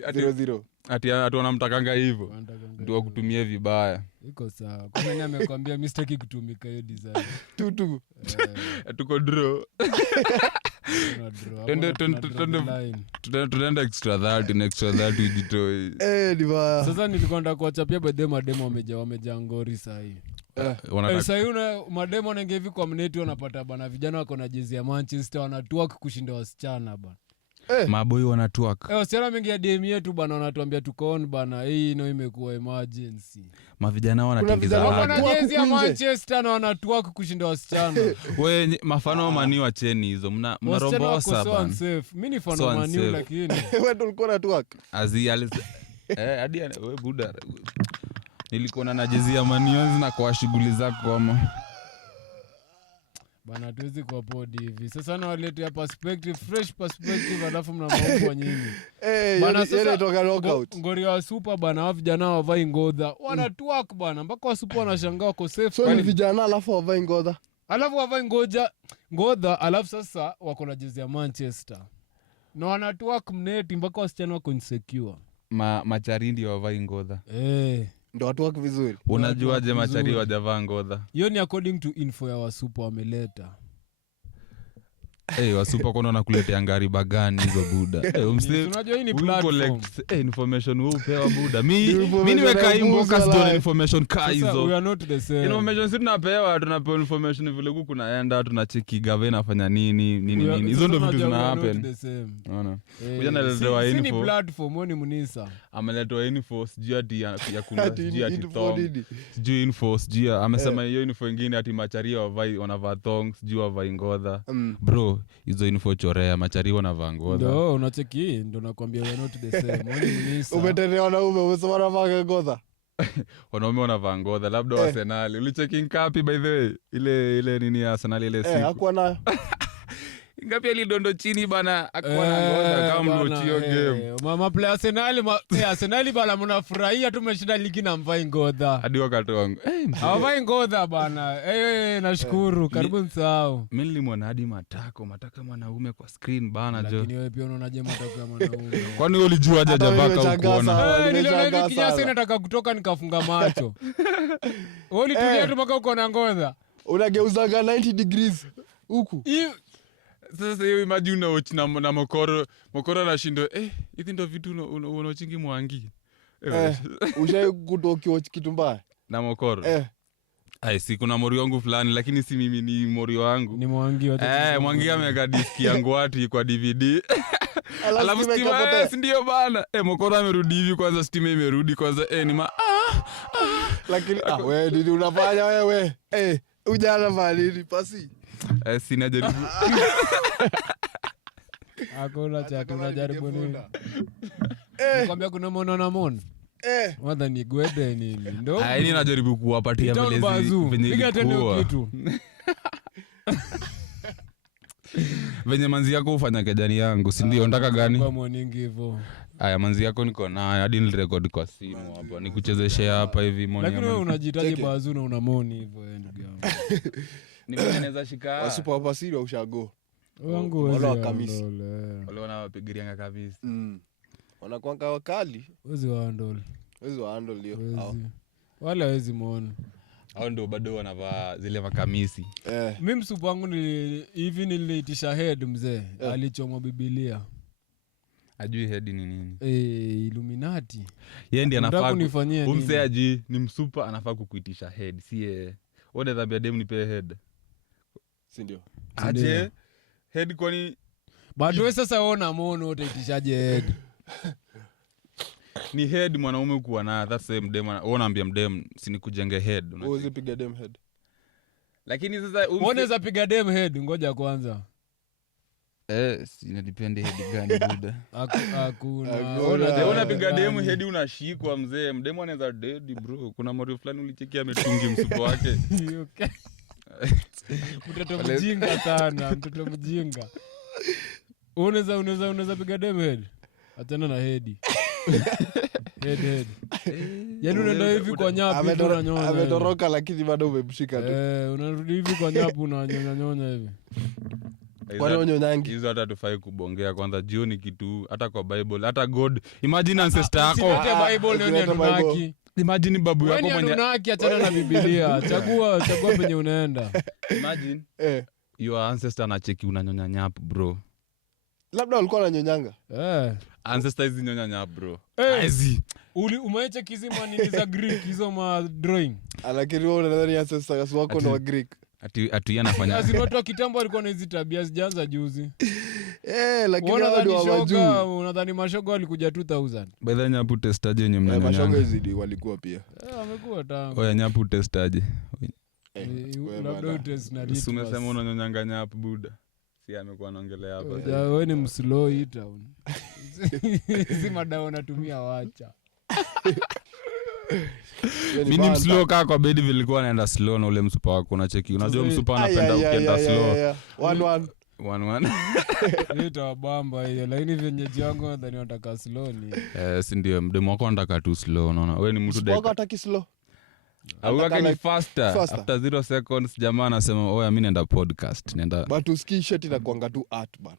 0-0. ati wanamtakanga hivyo Wanatakanga ndio kutumia vibaya. Iko sawa. Kwa nini amekwambia mimi sitaki kutumika hiyo design? Tutu. Tuko draw. Una draw. Twende- Hapo tuna twende- draw the twende- line. Tunaenda extra 30 na extra 30 ujitoi. Diva. Sasa nilikuwa nataka kuwachapia badhe mademo wamejaa ngori sahi. Wanataka Sahi una mademo wanaingia hivi kwa mneti wanapata bana vijana wako na jezi ya Manchester wanatuak kushinda wasichana bana. maboi wanatwak. Wasichana mengia DM yetu bana wanatuambia tuko on bana hii ino imekuwa emergency. Mavijana wanatingiza vijana Wako watu. na Wanatuak jezi ya huku nje. Manchester na wanatuak kushinda wasichana. We mafano mani wa cheni hizo Wasichana mnarombosa wako so bana. unsafe. Mimi ni fan So wa Man U unsafe. lakini Wewe ndo ulikuwa na tuak. Azi hadi we buda. Nilikuwa na jezi ya manionzi na kwa shughuli zako ama. bana tuwezi kwa pod hivi. Sasa nawaletea perspective, fresh perspective alafu mnamwambia nyinyi. Bana, sasa, Yeye toka knockout. Ngori wa super bana wa vijana wavai ngodha. Wanatuak bana mpaka wa super wanashangaa wako safe. So ni vijana alafu wavai ngodha. Alafu wavai ngodha alafu sasa wako na jezi ya Manchester. Na wanatuak mneti mpaka wasichana wako insecure. Macharindi wavai ngodha. Ndo watu wako vizuri. Unajuaje Watu machari vizuri. wajavaa ngodha? Hiyo ni according to info ya wasupa wameleta. Wasupa kono nakuletea ngari bagani hizo buda. Unajua hii ni platform. Information upewa buda. Mi Information niweka ya imbo mbuzi kasi wala- information ka Sasa we hizo. are not the same. Information si tunapewa information vile huku kunaenda tunacheki gave nafanya nini We are- hizo ndo sasa vitu unajua zina we are not happen. the same. Unaona? Eh, Kuja naletewa si ni info. platform, wewe ni Munisa. Ameletwa info sijui ati ya kuna Ati sijui ati info thong nini? sijui info sijui amesema hiyo info ingine ati macharia wanavaa thong sijui wavai ngodha. Bro hizo info chorea macharia wanavaa ngodha. Ndo unacheki ndo nakwambia we are not the same. Wewe ni Munisa. Umetetea wanaume umesema navaa ngodha. Wanaume wanavaa ngodha labda wa Arsenal. Ulicheki ngapi by the way? Ile nini ya Arsenal ile siku. Hakuwa nayo. Ngapi alidondo chini bana akuwa na ngodha kama mlochio game. Mama play Arsenal bana mnafurahia tu mmeshinda ligi na mvai ngodha. Hadi wakati wangu. Hawavai ngodha bana. Nashukuru. Karibu msahau. Mimi nilimwona hadi matako mwanaume kwa screen bana jo. Lakini wewe pia unaonaje matokeo ya mwanaume? Kwani wewe ulijuaje Hata mimi Javaka nimeshangaa ukuona? sana. Niliona hivi Nimeshangaa kinyasa sana. inataka kutoka nikafunga macho. Wewe ulitulia tu mpaka uko na ngodha. Unageuzanga 90 degrees huku. Sasa hiyo imagine unaoch na mokoro anashindwa hivi ndo vitu unaochingi mwangi. Ushai kutokiwa kitu mbaya. Na mokoro. Ai si kuna mori wangu fulani lakini si mimi ni mori wangu. Ni Mwangi wacha. Mwangi ameweka diski yangu ati kwa DVD. Alafu stima stima ikapotea. si ndio bana. Mokoro amerudi hivi kwanza stima imerudi kwanza ni Lakini wewe nini unafanya wewe? Ujana malini pasi. sina jaribu. Hakuna cha tunajaribu nini? Nikwambia kuna mono na mono. Wanda ni gwede nini? Ndo. Ni najaribu kuwapatia Town Bazoo. venye Piga tena ilikuwa. kitu. Venye manzi yako ufanya kejani yangu si ndio? Nataka gani? Kwa morning hivyo. Aya manzi yako niko nayo hadi nirekodi kwa simu hapa nikuchezeshe hapa hivi moni. Lakini wewe unajitaji Cheki. Bazoo na una moni hivyo ndugu yangu. Nimeanza shika. Wasupa hapa siri ushago. Wangu Wala wezi wakamisi. waandole. Wale wanawapigirianga kabisa. Wanakuanga wakali. Wezi waandole. Wezi wa handle hiyo. Wezi. Wala wezi muone. Hao ndio bado wanavaa zile makamisi. Mimi msupu wangu hivi niliitisha head mzee. Alichomwa Biblia. Ajui head ni nini. Illuminati. Yeye ndiye Unataka anafaa. kunifanyia nini? Umse ajui ni msupa anafaa kukuitisha head. Si yeye. Wode dhambi dem nipe head. Si ndio? Aje head kwani Bado wewe sasa ona mono utaitishaje head? ni head mwanaume kuwa na that same dem unaambia mdem sinikujenge head. Uwezi piga dem head. Lakini sasa Unaweza piga dem head ngoja kwanza. Inadepende hedi gani buda. Hakuna. Unapiga demu hedi unashikwa mzee. Mdemu anaweza dead bro. Kuna Mario fulani ulichekia ametungi msuko wake. Mtoto mjinga sana, mtoto mjinga. Unaweza piga demu hedi. Achana na hedi. Head. Yaani unaenda hivi kwa nyapu unanyonya. Ametoroka lakini bado umemshika tu. Unarudi hivi kwa nyapu unanyonya hivi. Kwani unyonyangi? Hizo hata tufai kubongea kwanza jioni kitu hata kwa Bible hata God. Imagine ancestor yako. Usipite Bible ni Anunnaki. Imagine babu yako mwenye Anunnaki achana na Biblia. Chagua penye unaenda. Imagine your ancestor anacheki unanyonya nyapu bro. Labda walikuwa wananyonyanga. Ancestor hizi nyonya nyapu bro. Hizi umeacha kizima nini za Greek hizo ma drawing. Lakini wewe unadhani ancestors wako ni wa Greek? Ati anafanya. Lazima watu wa kitambo walikuwa na hizo tabia zijaanza juzi. Lakini wao ndio wajuu. Unadhani mashoga walikuja 2000? By the nyapu testaje yenye mnanyanya. Mashoga zidi walikuwa pia. Wamekuwa tangu. Oya nyapu testaje. Labda utest na ritmus. Umesema unanyonyanga nyapu buda. Si amekuwa anaongelea hapa. Wewe ni mslow hii town. Si madawa natumia wacha. Mimi mslow kaa kwa bedi vilikuwa naenda slow na ule msupa wako unacheki. Unajua msupa anapenda ukienda slow. 1-1. Nita bamba hiyo lakini venye jango nadhani nataka slow ni. Si ndio mdemo wako anataka tu slow unaona. Wewe ni mtu wako hataki slow. Au wake ni faster. After 0 seconds jamaa anasema oya mimi naenda podcast. Naenda. But usikii shit inakuanga tu art bana.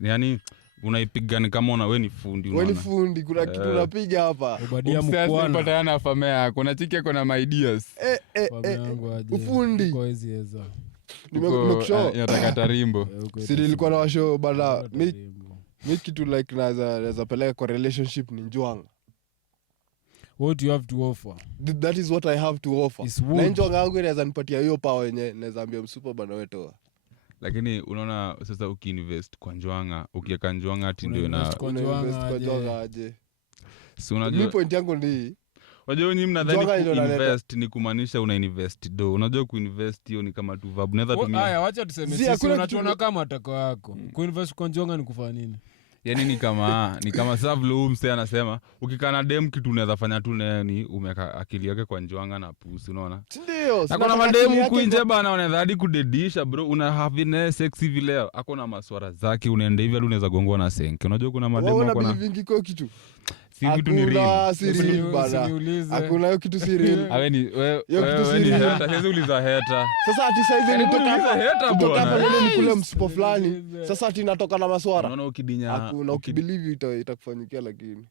Yaani unaipiga ni kama wewe ni fundi unaona. Wewe ni fundi kuna kitu unapiga hapa. Ubadia mkwana. Patana famea kuna chiki kuna my ideas. Ufundi. Kwa hizi hizo. Nimekushow. Nataka tarimbo. Si nilikuwa na washow bana. Mimi kitu like naweza peleka kwa relationship ni njwanga. What you have to offer. That is what I have to offer. Na njwanga yangu inaweza nipatia hiyo power yenyewe naweza ambia msupa bana wewe toa. Lakini unaona sasa ukiinvest kwa njwanga ukiweka njwanga ati ndio na kwa njwanga aje. Si unajua mimi point yangu ni unajua nyinyi mnadhani kuinvest ni kumaanisha una invest do. Unajua kuinvest hiyo ni kama tu verb. Unaweza tumia. Haya acha tuseme sisi unachoona kama atako yako. Kuinvest kwa njwanga ni kufanya nini? Yaani ni kama savlo mse anasema ukikaa na dem kitu unaweza fanya tu ni umeka akili yake kwa njwanga na pusi unaona. Ndio. Na kuna mademu kuinje bana wanaweza hadi kudedisha bro una have sexy vile ako na maswara zake unaenda hivi hadi unaweza gongwa na senke. Unajua kuna mademu wako na vingi kwa kitu. Si vitu ni real. Si real bana. Hakuna hiyo kitu si real. Wewe ni hata sasa uliza hata. Sasa ati size nitoka hapa. Kutoka hapa leo ni kule msipo fulani. Sasa ati natoka na maswara. Unaona ukidinya. Hakuna ukibelieve itakufanyikia lakini.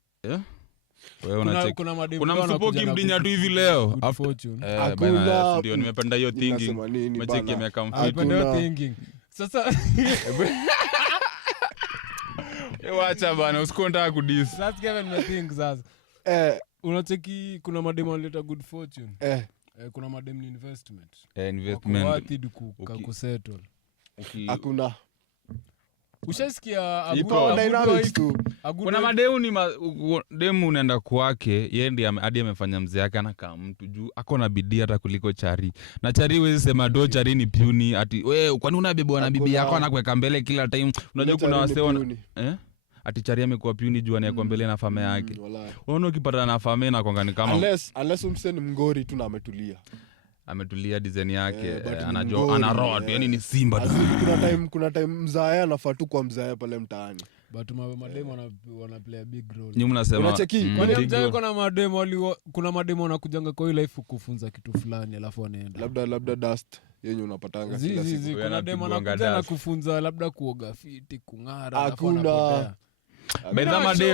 Wewe unacheki. Kuna msupo kimdinya tu hivi leo. Bana ndio nimependa hiyo thinking. Macheki miaka mfupi. Nimependa hiyo thinking. Sasa wacha bana usikonda kudis. Let's give me think sasa. Unacheki kuna mademo wanaleta good fortune. Kuna mademo ni investment. Investment. Wapi kusettle. Hakuna. Ushasikia dynamics tu. Kuna mademu ni demu unaenda kwake yeye ndiye hadi amefanya mzee yake anakaa mtu juu ako na bidii hata kuliko chari. Na chari wewe sema do chari ni puni ati wewe kwani una bibi na bibi yako anakuweka mbele kila time. Unajua kuna wasee ati chari amekuwa puni juu anakuwa mbele na fame yake. Unaona ukipata na fame na kwanga ni kama unless umseni mngori tu na ametulia design yake anajua ana roho tu yani ni simba tu. Kuna time mzae anafaa tu kwa mzae pale mtaani. But mademo wana play a big role. Nyinyi mnasema unacheki kwani mzae kuna mademo wanakujanga kwa ile life kufunza kitu fulani alafu wanaenda. Labda dust yenye unapatanga kila siku. Kuna demo anakuja na kufunza labda kuoga fiti kung'ara alafu anapotea. Baadhi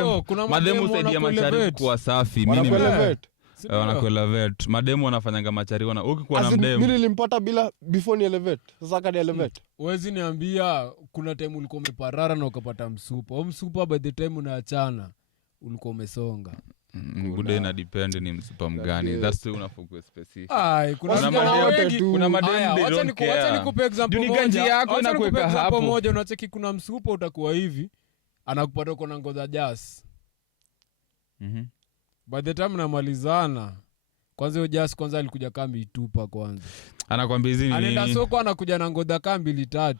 mademo saidia machari kwa safi mimi wanakuelevate. Mademu wanafanyanga machari ukikuwa na mdemu. Mimi nilimpata bila before ni elevate. Sasa kadi elevate. Uwezi niambia kuna time ulikuwa umeparara na ukapata msupa. Au msupa by the time unaachana ulikuwa umesonga. Bude ina depend ni msupa mgani. That's why unafocus specific. Kuna mademu they don't care. Wacha nikupe example moja. Ganji yako inakuweka hapo. Moja unacheki kuna msupa utakuwa hivi. Anakupata uko na ngoza jazz. By the time namalizana kwanza hiyo jazz kwanza alikuja kambi itupa kwanza. Anakuambia hizi ni anaenda soko anakuja na ngoza kambi 3.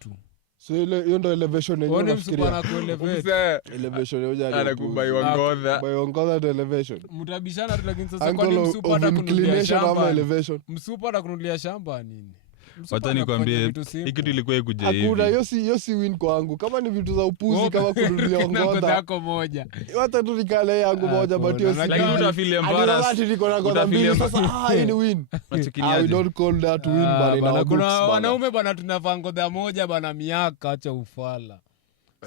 So hiyo ndo elevation yenyewe Oni msupa unafikiria. na kuelevate. Elevation yenyewe anakubaiwa ngodha. by ngoza ndo elevation. Mtabishana tu lakini sasa Angle kwani of msupa hata kunulia inclination ama shamba. elevation. Msupa hata kunulia shamba nini? Msupa Wacha anafanya nikwambie vitu simple. hii kitu ilikuwa ikuje Hakuna hivi. hiyo si win kwangu. Kama ni vitu za upuzi Oh, kama kunulia na ngozi ngoza. yako moja. Wacha tu nikale yangu moja but hiyo si. Lakini utafeel embarrassed. Ati niko na ngoza mbili sasa hii ni win. We Unachekiniaje? don't call that win bana in Bana, our kuna books bana. wanaume bana tunavaa ngoza moja bana miaka acha ufala.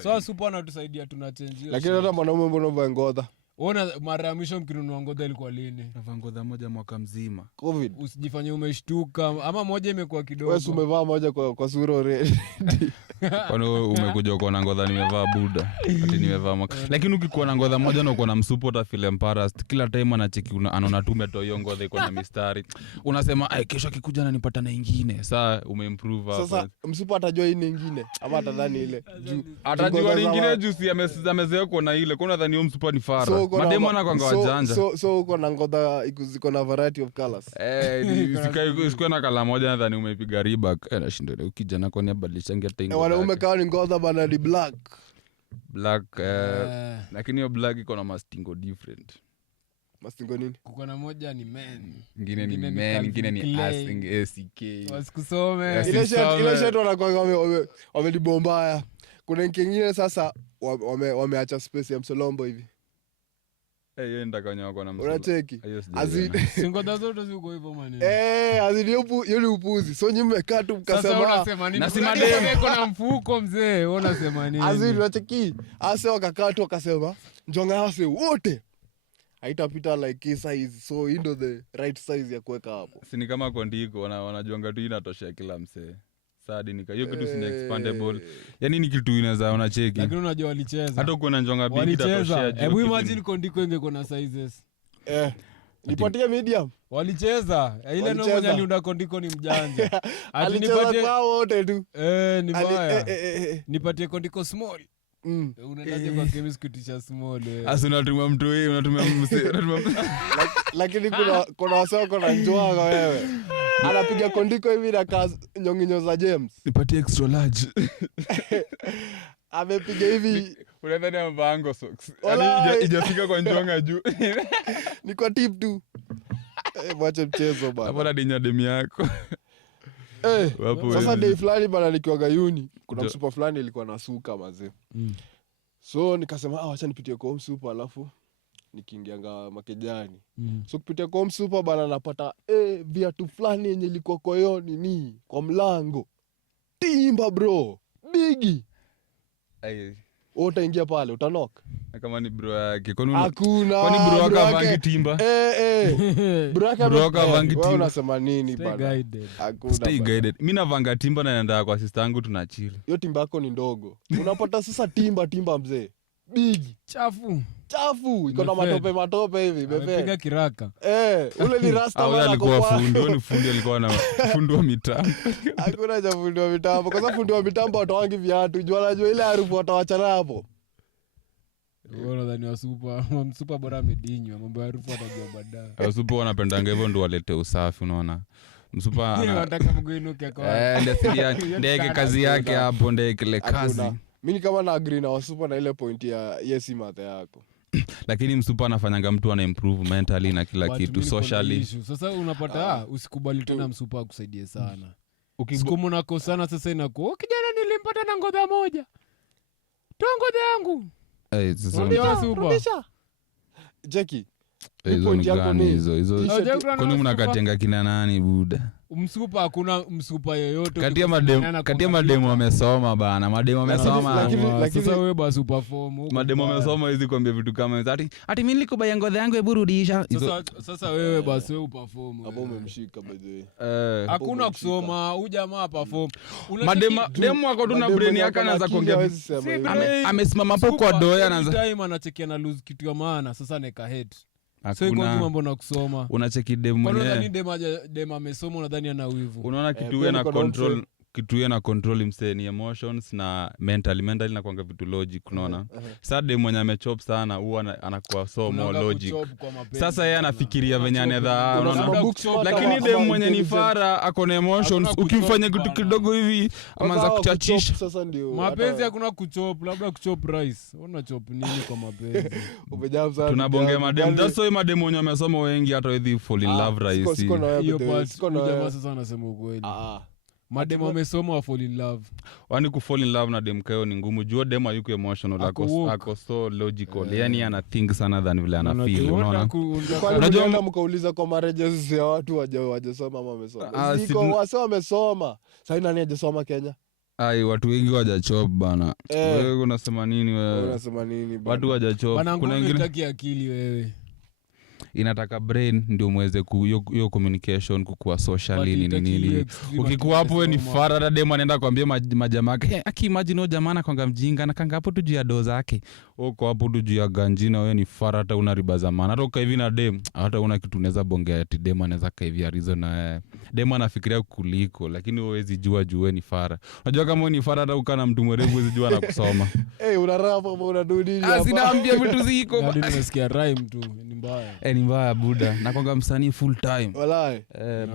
So supa anatusaidia tunachange. Lakini hata mwanaume mbona vaa ngoza? Ona mara ya mwisho mkinunua ngoza ilikuwa lini? Navaa ngodha moja mwaka mzima. Covid. Usijifanye umeshtuka ama moja imekuwa kidogo. Wewe umevaa moja kwa sura already. Kwani umekuja kuona ngodha nimevaa buda ati nimevaa mwaka. Lakini ukikuwa na ngodha moja na uko na msupo utafeel embarrassed. Kila time anacheki anaona tu umetoa hiyo ngodha iko na mistari. Unasema ai kesho akikuja ananipata na nyingine. Sasa umeimprove hapo. Sasa msupa atajua hii nyingine ama atadhani ile. Atajua nyingine juu si amezoea kuona ile. Kwa nadhani huyo msupa ni fara. Mademo anakwanga wajanja. So uko na ngoza iko na variety of colors. Sikuwa na kala moja nadhani umeipiga Reebok. Nashinda ile ukijana kwani abadilishangia tengo. Wanaume kawa ni ngoza bana ni black. Black lakini hiyo black iko na mastingo different. Mastingo nini? Kuko na moja ni men. Ingine ni Ingine ni men, Calvin ingine ni Klein. ACK. Wasikusome. Yes. Ile shirt wanakuwa wamelibombaya. Kuna kingine sasa wameacha space ya msolombo hivi. Hiyo ndakanya wako na msolo. Unacheki? Hiyo Singoda zote ziko hivyo maneno. Azidi hiyo ni upuzi. So nyinyi mmekaa tu Sasa mkasema unasema nini? Na si Unajua mademu. niko na mfuko mzee, wewe unasema nini? azidi unacheki. Ase wakakaa tu wakasema njonga hase wote. Haitapita like hii size. So hii ndo the right size ya kuweka hapo. Si ni kama kondiko wanajuanga tu inatosha kila msee. Sadi nika hiyo kitu si expandable. Yaani ni kitu inaweza unacheki. Lakini unajua walicheza. Hata uko na njonga big Walicheza. itatoshea juu. Hebu imagine kondiko ingekuwa na sizes. Nipatie medium. Walicheza. Ile Walicheza. ndio mmoja aliunda kondiko ni mjanja. Ati Alicheza nipatie kwa wote tu. ni mbaya. Nipatie kondiko small. Mm. Unaendaje kwa chemist kutisha small wewe? Asa unatumia mtu hii, unatumia msee, Lakini kuna wasoko na njwanga wewe. Anapiga kondiko hivi na nyonginyo za James. nipatie extra large. Amepiga hivi Unadhani amevaa ango socks. Walai. Yaani ijafika kwa njonga juu. ni kwa tip tu. Mwache mchezo bana. Hapo na dinya demi yako. Wapo Sasa wezi. day fulani bana nikiwaga uni, kuna Jo. msupa fulani ilikuwa na suka mazee. Mm. So nikasema wacha nipitie kwa msupa alafu nikiingianga makejani. Mm. So kupitia kwa msupa bana napata viatu fulani yenye ilikuwa kwa hiyo nini kwa mlango. Timba bro. Bigi. Ai, Utaingia pale utanok. kama ni bro yake. Kwani Hakuna. bro wako bro yake- havangi timba? Bro yake Bro wako havangi wewe timba. unasema nini Stay bana? guided. Hakuna. Stay bana. guided. Mimi navanga timba na naenda kwa sister yangu tunachili. Hiyo timba yako ni ndogo. Unapata sasa timba mzee. Bigi. Chafu. Chafu, iko na Imefed. matope hivi, Amepiga bebe. kiraka. Ule ni rasta Au bana alikuwa kwa. fundi, huyo ni fundi alikuwa na fundi wa mitaa. Hakuna cha fundi wa mitambo. Kwa sababu fundi wa mitambo watoangi viatu. Jua najua ile harufu watawachana hapo. Wewe unadhani msupa bora amedinywa, mambo ya harufu atajua baadaye. Wasupa wanapendanga hivyo ndio walete usafi unaona. Msupa Wanataka mguinuke kwa. ndege kazi yake hapo ndege ile kazi. Hakuna. Mimi kama na agree na wasupa na ile point ya yes mathe yako. Lakini msupa anafanyanga mtu ana improve mentally na kila But kitu mimi niko na socially. issue. Sasa unapata usikubali tena msupa akusaidie sana. Ukigo- Siku mnakosana sasa inakuwa kijana nilimpata na ngodha moja. Toa ngodha yangu. Sasa Rudisha, wasupa. Rudisha. Jackie, hizo point ni yako gani ni- hizo? Haujawahi kuwa na Kwani msupa? mnakatenga kina nani buda? Msupa hakuna msupa yoyote. Kati ya ukikosana mademu wamesoma bana. Mademu wamesoma. lakini- Sasa wewe basi uperform huko. Mademu mbaya. wamesoma hizi kuambia vitu kama hizo. Ati mimi nilikubaya ngodha yangu hebu rudisha. Hizo Sasa wewe basi wewe uperform. hapo wewe. umemshika by the way. Hakuna kusoma, huyu jamaa perform. demu wako tu na Mademu brain yako yake na anaanza akili kuongea. hawezi sema Si hivyo. brain. Amesimama hapo kwa doya anaanza. Time anachekia na lose kitu ya maana, sasa neka head. So iko tu Hakuna mambo na kusoma. unacheki demu Kwani unadhani mwenyewe. dem amesoma unadhani ana wivu? Unaona kitu pia wewe na niko na control kitu yeye na control msee ni emotions na mentally na kwanga vitu logic unaona. Sasa dem mwenye amechop sana huwa anakuwa so more logic. Sasa yeye anafikiria venye anaweza unaona. Lakini dem mwenye ni fara ako na emotions ukimfanya kitu kidogo hivi amaanza kuchachisha. Sasa ndio mapenzi hakuna kuchop, labda kuchop rice. Una chop nini kwa mapenzi? Umejaa sana. Tunabongea madem. That's why madem wenye wamesoma wengi hata hivi fall in love rahisi. Hiyo part jamaa sasa anasema ukweli. Madem wamesoma wa fall in love. Wani ku fall in love na dem kayo ni ngumu. Jua dem hayuko emotional, ako so logical. Yani ana think sana than vile ana feel, unaona. Unajua mkauliza kwa marriages ya watu wajasoma ama wamesoma. Siko wase wamesoma. Sasa nani hajasoma Kenya? Ai, watu wengi hawajachop bana. Wewe unasema nini wewe? Unasema nini bana? Watu hawajachop. Kuna wengine unataka akili wewe. Inataka brain ndio muweze hiyo communication kukua social nini. Ukikuwa hapo wewe ni fara dem anaenda kuambia majamaa yake, akimagine huyo jamaa anakwanga mjinga na kanga hapo tu juu ya doza yake. Uko hapo tu juu ya ganjina wewe ni fara hata una riba za maana. Hata ukaivi na dem hata una kitu unaweza bongea ati dem anaweza kaivia reason na dem anafikiria kuliko, lakini huwezi jua juu ni fara. Unajua kama wewe ni fara hata ukana mtu mwerevu huwezi jua na kusoma. Unarapa ama unadudi hapa. Sinaambia vitu ziko. Hadi nimesikia rhyme tu ni mbaya. Ni mbaya buda. Nakwanga msanii full time. Walai.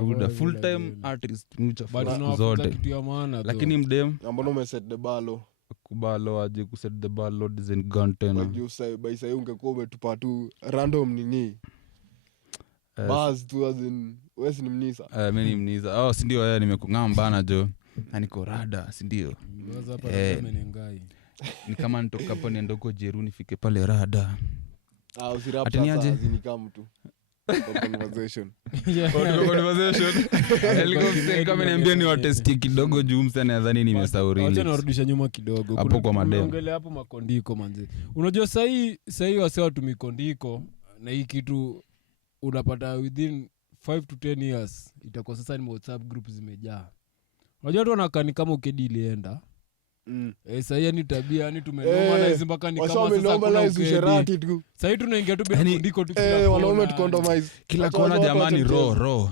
Buda full time artist mucha zote. Kitu ya maana. Lakini mdem ambona umeset the balo. Kubalo aje kuset the balo design gun tena. Unajua sasa ungekuwa umetupa tu random nini. Buzz tu as in wewe ni mnisa. Mimi ni mnisa. Si ndio nimekungama bana jo. Na niko rada, si ndio? Sasa hapa nimenengai. Ni kama nitoka hapo niende huko Jeru nifike pale rada. Usirapa sasa zinika mtu. Conversation. Kama niambia ni watesti kidogo juu msa nadhani nimesauri. Acha narudisha nyuma kidogo. Hapo kwa madem. Ongelea hapo makondiko manzi. Unajua sasa wase watu mikondiko na hii kitu unapata within 5 to 10 years itakuwa sasa ni WhatsApp group zimejaa. Unajua watu wanakani kama ukedi ilienda. Sasa ni tabia yani tumenormalize mpaka ni kama sasa kuna usherati tu. Sasa tunaingia tu bila kondiko tu kila wanaume tukondomize kila kona jamani ro.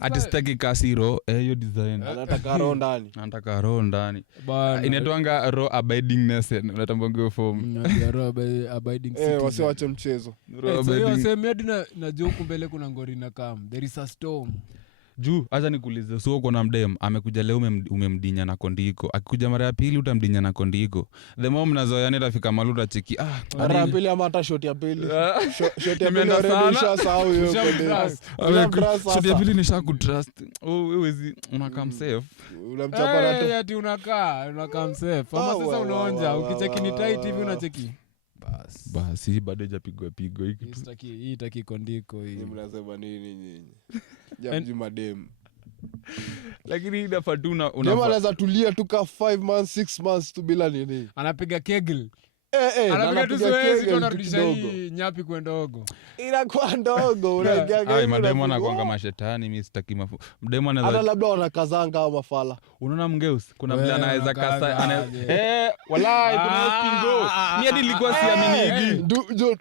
Atistaki kasi ro hiyo design. Anataka ro ndani. Inatoanga ro abidingness unatambonga form. Ro abiding wasiwache mchezo. Sasa mimi najua huko mbele kuna ngori na kam. There is a storm. Juu acha nikuulize sio uko na mdem amekuja leo umemdinya na kondiko, akikuja mara ya pili utamdinya na kondiko, the mom mnazoeana itafika maluta cheki mara ya pili ama hata shot ya pili shot ya pili nishasahau hiyo shot ya pili nishakutrust wewe unakaa safe unamchapa na ati unakaa safe ama sasa unaonja ukicheki ni tight hivi unacheki basi bado hajapigwa hii itaki kondiko hii. Mnasema nini nyinyi? Jamji madem. Lakini inafaa tu jamaa anaweza tulia tu ka 5 months 6 months tu bila nini. Anapiga kegel. Anapiga tu zoezi tunarudisha hii nyapi kwa ndogo. Inakuwa ndogo unaingia mademo anakuanga mashetani mimi sitaki mdemo anaweza hata labda wanakazanga au mafala. Unaona mgeus kuna vile anaweza kasa wallahi kuna pingo mimi hadi nilikuwa siamini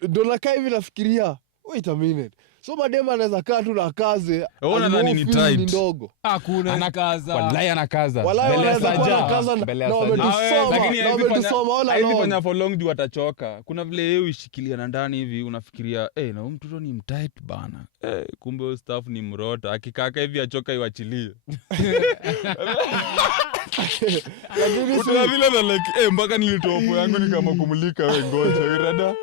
ndo nakaa hivi nafikiria wait a minute. So madema anaweza kaa tu na kaze. Unaona ni tight. Ni ndogo. Hakuna anakaza. Wallahi anakaza. Mbele saja. Mbele saja. Lakini hivi fanya for long juu atachoka. Kuna vile yeye ushikilia na ndani hivi unafikiria na huyu mtoto ni mtight bana. Kumbe huyo staff ni mrota. Akikaka hivi achoka iwachilie. Lakini kuna vile na like mpaka nilitoa hapo yangu ni kama kumulika wewe ngoja irada.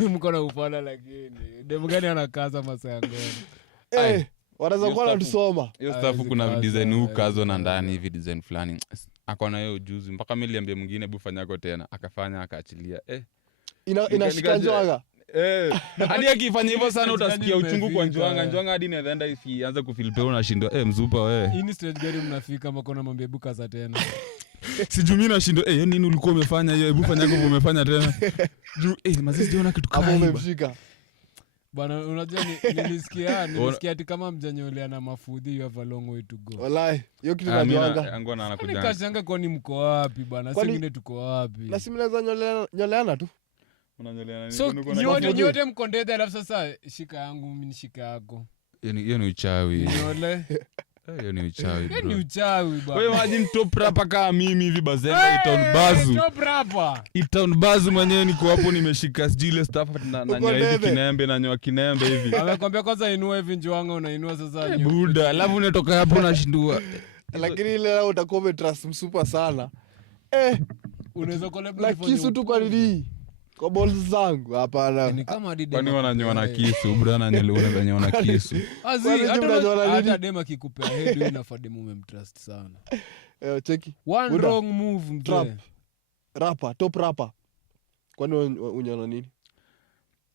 Mkono upana lakini demu gani anakaza masaa ya ngono wanaweza kuwa natusoma hiyo staff kuna design huu kazo na ndani hivi design fulani akona hiyo ujuzi mpaka mimi niliambia mwingine hebu fanyako tena akafanya akaachilia inashikanja hadi akifanya hivyo sana utasikia uchungu kwa njwanga hadi inaenda ianze kufeel peo unashindwa mzupa wewe hii ni stage gani mnafika makona mwambie buka za tena sijumi nashindwa nini ulikuwa umefanya hiyo hebu fanya hapo umefanya tena juu mazizi jiona kitu kama hiyo umemshika bwana unajua nilisikia ati kama mjanyolea na mafudhi you have a long way to go wallahi hiyo kitu najuanga yangu na anakuja nikashanga kwa ni mko wapi bwana si ngine tuko wapi na si mnaweza nyoleana tu unanyoleana so nyote mkondeza alafu sasa shika yangu mimi nishika yako hiyo ni uchawi. Niole. Hiyo ni uchawi Ni bro. uchawi baba. Wewe imagine top rapper kama mimi hivi bazenga itown bazu. Top rapper. Itown bazu mwenyewe niko hapo nimeshika sijile stuff na nyoa hivi Uko kinembe na nyoa kinembe hivi. Amekwambia kwanza inua hivi njoanga unainua sasa. Buda, alafu unatoka hapo unashindua. Lakini ile leo utakuwa umetrust msupa sana. Unaweza collab Na kisu tu kwa nini? Kwa balls zangu hapana. Ni kama hadi Kwani wananyoa na kisu, bro unanyoa na kisu. Azi, Kwani hata unajua na hata nini? dema kikupea head wewe inafaa demu umemtrust sana. Cheki. One Buda. wrong move mzee. Trap. Rapper, top rapper. Kwani unyona nini?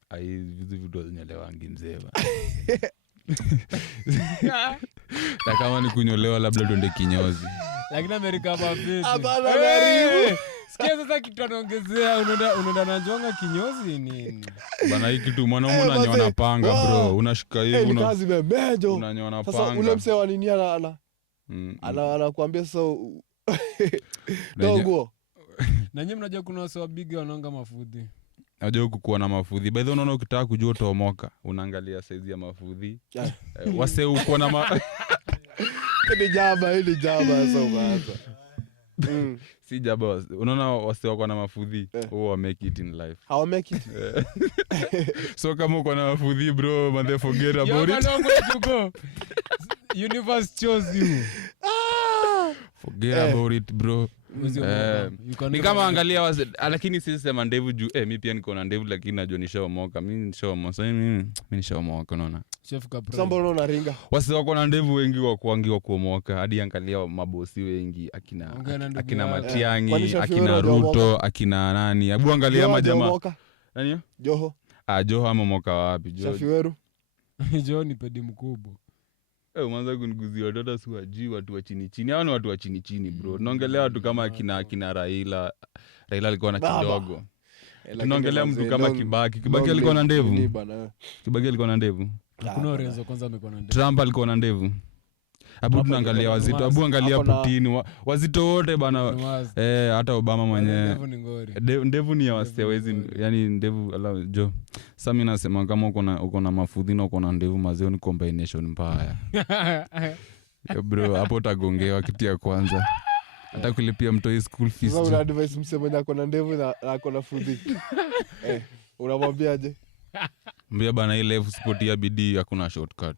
Ai vitu vitu zinyolewangi mzee ba. Na kama ni kunyolewa labda tuende kinyozi. Lakini Amerika mapesi. Hapana, karibu. Sikia sasa kitu anaongezea unaenda na njonga kinyozi nini? Bana hii kitu mwanaume unanyoa na panga bro. Unashika hivi Ni kazi memejo. unanyoa na Sasa panga. ule msee wa nini anakuambia sasa dogo. Na nyinyi mnajua kuna wase wabigi wanaonga mafudhi. Najua huku kuwa na mafudhi. By the way unaona ukitaka kujua utaomoka, unaangalia size ya mafudhi. Wase uko na Ni jaba sasa umeanza. si jaba unaona wase wako na mafudhi wa make it in life. How make it? So kama uko na mafudhi bro, man forget about it. To go. Universe chose you. Forget about it bro. Ni kama angalia lakini sisi sema ndevu juu mimi pia niko na ndevu lakini najua nishaomoka. Mimi nishaomoka. Mimi nishaomoka unaona. Chef Kapra. Sambo na ringa. Wasi wako na ndevu wengi wa kuangiwa kuomoka. Hadi angalia mabosi wengi akina Matiangi, akina Ruto, akina nani. Hebu angalia majamaa. Nani? Joho. Joho amomoka wapi? Shafiweru. Joho ni pedi mkubwa. Umeanza kuniguzia watoto si wajui watu wa chini chini. Hao ni watu wa chini chini bro. Tunaongelea watu kama akina Raila. Raila alikuwa na kidogo. Tunaongelea mtu kama Kibaki. Kibaki alikuwa na ndevu. Kibaki alikuwa na ndevu. Kuna Orenzo kwanza amekuwa na ndevu. Trump alikuwa na ndevu. Abu tunaangalia wazito. Abu angalia Putin. Wazito wote bana. Hata Obama mwenyewe. Ndevu ni ngori. Ndevu ni ya wasiwezi. Yani ndevu ala jo. Sasa mimi nasema kama uko na mafudhi na uko na ndevu mazeo ni combination mbaya. Bro, hapo utagongewa kitu ya kwanza. Hata kulipia mtoi school fees. Sasa una advice msemaji ako na ndevu na ako na fudhi. Unamwambiaje? Mbia bana ile life sport ya bidii hakuna shortcut.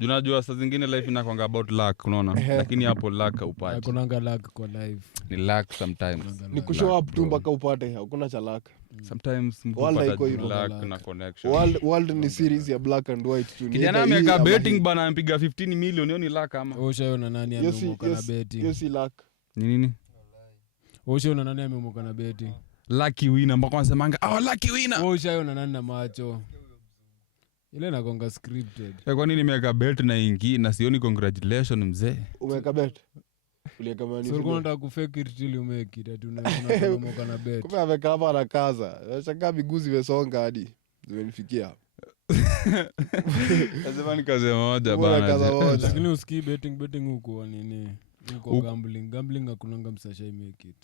Unajua saa zingine life inakwanga about luck unaona. Lakini hapo luck upate. Hakunanga luck kwa life. Ni luck sometimes. Ni kushow up tu mpaka upate. Hakuna cha luck. Sometimes mpata luck na connection. World ni series ya black and white tu. Kijana ameka betting bana ampiga 15 million hiyo ni luck ama. Ushaona nani amemoka na betting? Hiyo si luck. Ni nini? Ushaona nani amemoka na betting? Lucky winner mpaka wanasemanga lucky winner. Ushaona nani na macho? Ile nagonga scripted. Kwa nini nimeweka bet na ingi na sioni congratulations mzee? Umeweka bet? Uliweka mani? So uko unataka kufake it till you make it. Ati unamoka na bet. Kumbe ameka hapa na kaza. Nashangaa miguu zimesonga hadi zimenifikia. Lazima ni kazi moja bana. Lakini usikii betting huko nini? Uko gambling hakunanga msashai make it.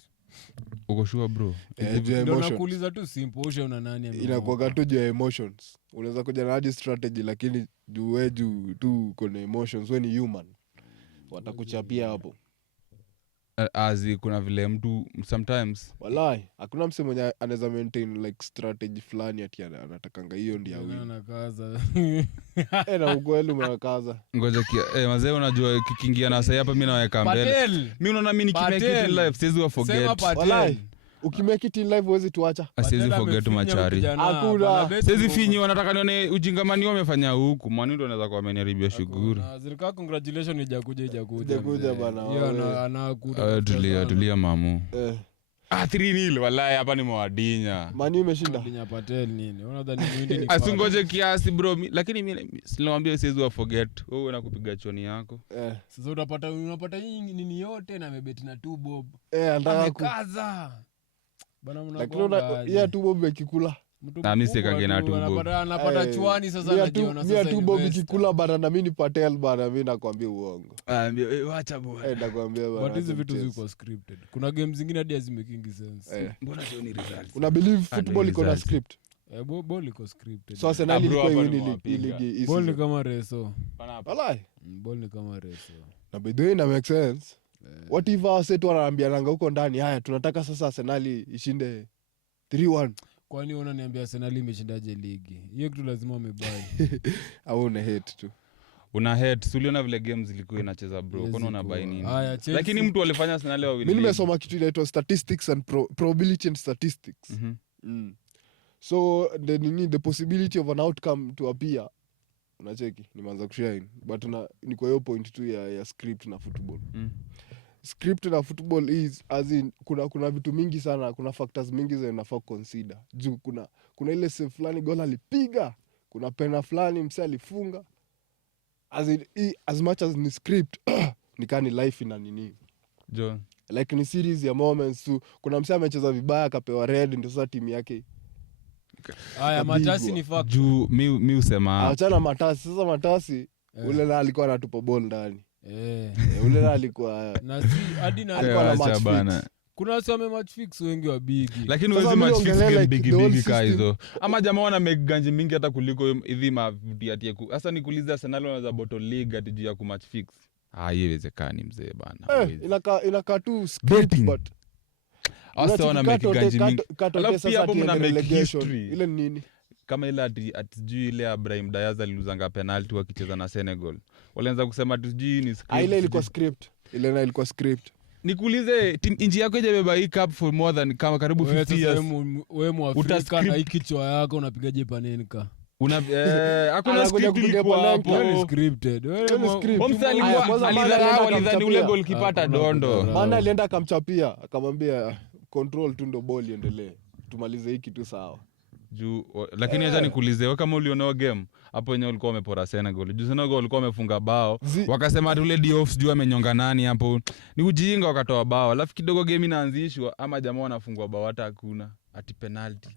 Uko sure bro? Ndio nakuuliza tu simple. Ushaona nani inakuwa tu juu ya emotions. Unaweza kuja na hadi strategy lakini juu tu kuna emotions. Wewe ni human. Watakuchapia hapo. Kuna vile mtu sometimes walai hakuna mse mwenye anaweza maintain like strategy fulani ati anatakanga hiyo ndio awini anakaza na ukweli umekaza ngoja mazee unajua kikiingia na sasa hapa mimi naweka mbele mimi unaona mimi nikimake it in life siwezi wa forget walai ukimake it in life huwezi tuacha siwezi forget machari hakuna siwezi finyi wanataka nione ujingamani wamefanya huku mwani ndo anaweza kwa ameniharibia shughuli zilika congratulations ijakuja bana hiyo anakuta tulia mamu 3-0 wallahi hapa ni mwadinya mani umeshinda dinya Patel nini unadhani mwindi ni asungoje kiasi bro lakini mimi siliwaambia siwezi wa forget wewe unakupiga choni yako sasa unapata hii nini yote na amebeti na 2 bob anataka kaza bana mnagonga ya 2 bob ikikula na mimi sikange na 2 bob anapata chwani sasa anajiona sasa mimi 2 bob ikikula bana na mimi ni Patel bana mimi nakwambia uongo acha bwana nakwambia bana but hizi vitu ziko scripted kuna games zingine hadi hazimaking sense mbona sio ni results una believe football iko na script Ball iko scripted. So Arsenal bro, ilikuwa hapa win nimewapiga. ligi Ball ni kama reso. Walai. Ball ni kama reso. Na by the way, ina make sense. What if Arsenal wanaambiana huko ndani, haya tunataka sasa Arsenal ishinde 3-1. Kwani unaniambia Arsenal imeshindaje ligi? Hiyo kitu lazima umebai. Au una hate tu. Una hate, uliona vile games zilikuwa inacheza bro. Kono unabai nini? Lakini mtu alifanya Arsenal wa win. Mimi nimesoma kitu inaitwa statistics and probability and statistics. So the possibility of an outcome to appear, unacheki nimeanza kushine, but ni kwa hiyo point tu ya script na football. Script na football is as in kuna vitu mingi sana, kuna factors mingi za unafaa consider. Juu kuna ile save fulani goal alipiga, kuna pena fulani mse alifunga. As much as ni script ni kani life ina nini John, like ni series ya moments tu. Kuna mse amecheza vibaya akapewa red, ndio sasa timu yake Matasi ni fact. juu mi usema achana Matasi. Sasa Matasi ule na alikuwa anatupa ball ndani. Ule na alikuwa na si hadi na alikuwa na match fix. Kuna watu wame match fix wengi wa bigi. Lakini Sasa wezi match fix ongelea game like the bigi whole ka system. hizo. Ama jamaa wana make ganji mingi hata kuliko hivi mavuti ku. Sasa nikuuliza Arsenal wanaweza bottle league ati juu ya ku match fix. Haiwezekani mzee bana. Inakaa tu script but Hasa wana make ganji mingi. Alafu pia hapo mna make history. Ile nini? Kama ile ati juu ile Ibrahim Diaz aliluzanga penalty wakicheza na Senegal. Walianza kusema ati juu ni script. Ile ilikuwa script. Ile na ilikuwa script. Nikuulize inji yako ijabeba hii cup for more than kama karibu 50 years. Wewe Mwafrika na hii kichwa yako unapigaje panenka? Hakuna script ilikuwa hapo. Ni scripted. Omsa alidhani ule goal kipata dondo. Maana alienda akamchapia akamwambia control tu ndo ball iendelee. Tumalize hiki tu sawa. Lakini acha nikuulize wewe kama ulionao game hapo wenyewe ulikuwa umepora Senegal. Juu Senegal walikuwa wamefunga bao. Wakasema ati ule Diouf sijui amenyonga nani hapo. Ni ujinga wakatoa bao. Alafu kidogo game inaanzishwa ama jamaa wanafungwa bao hata hakuna. Ati penalty.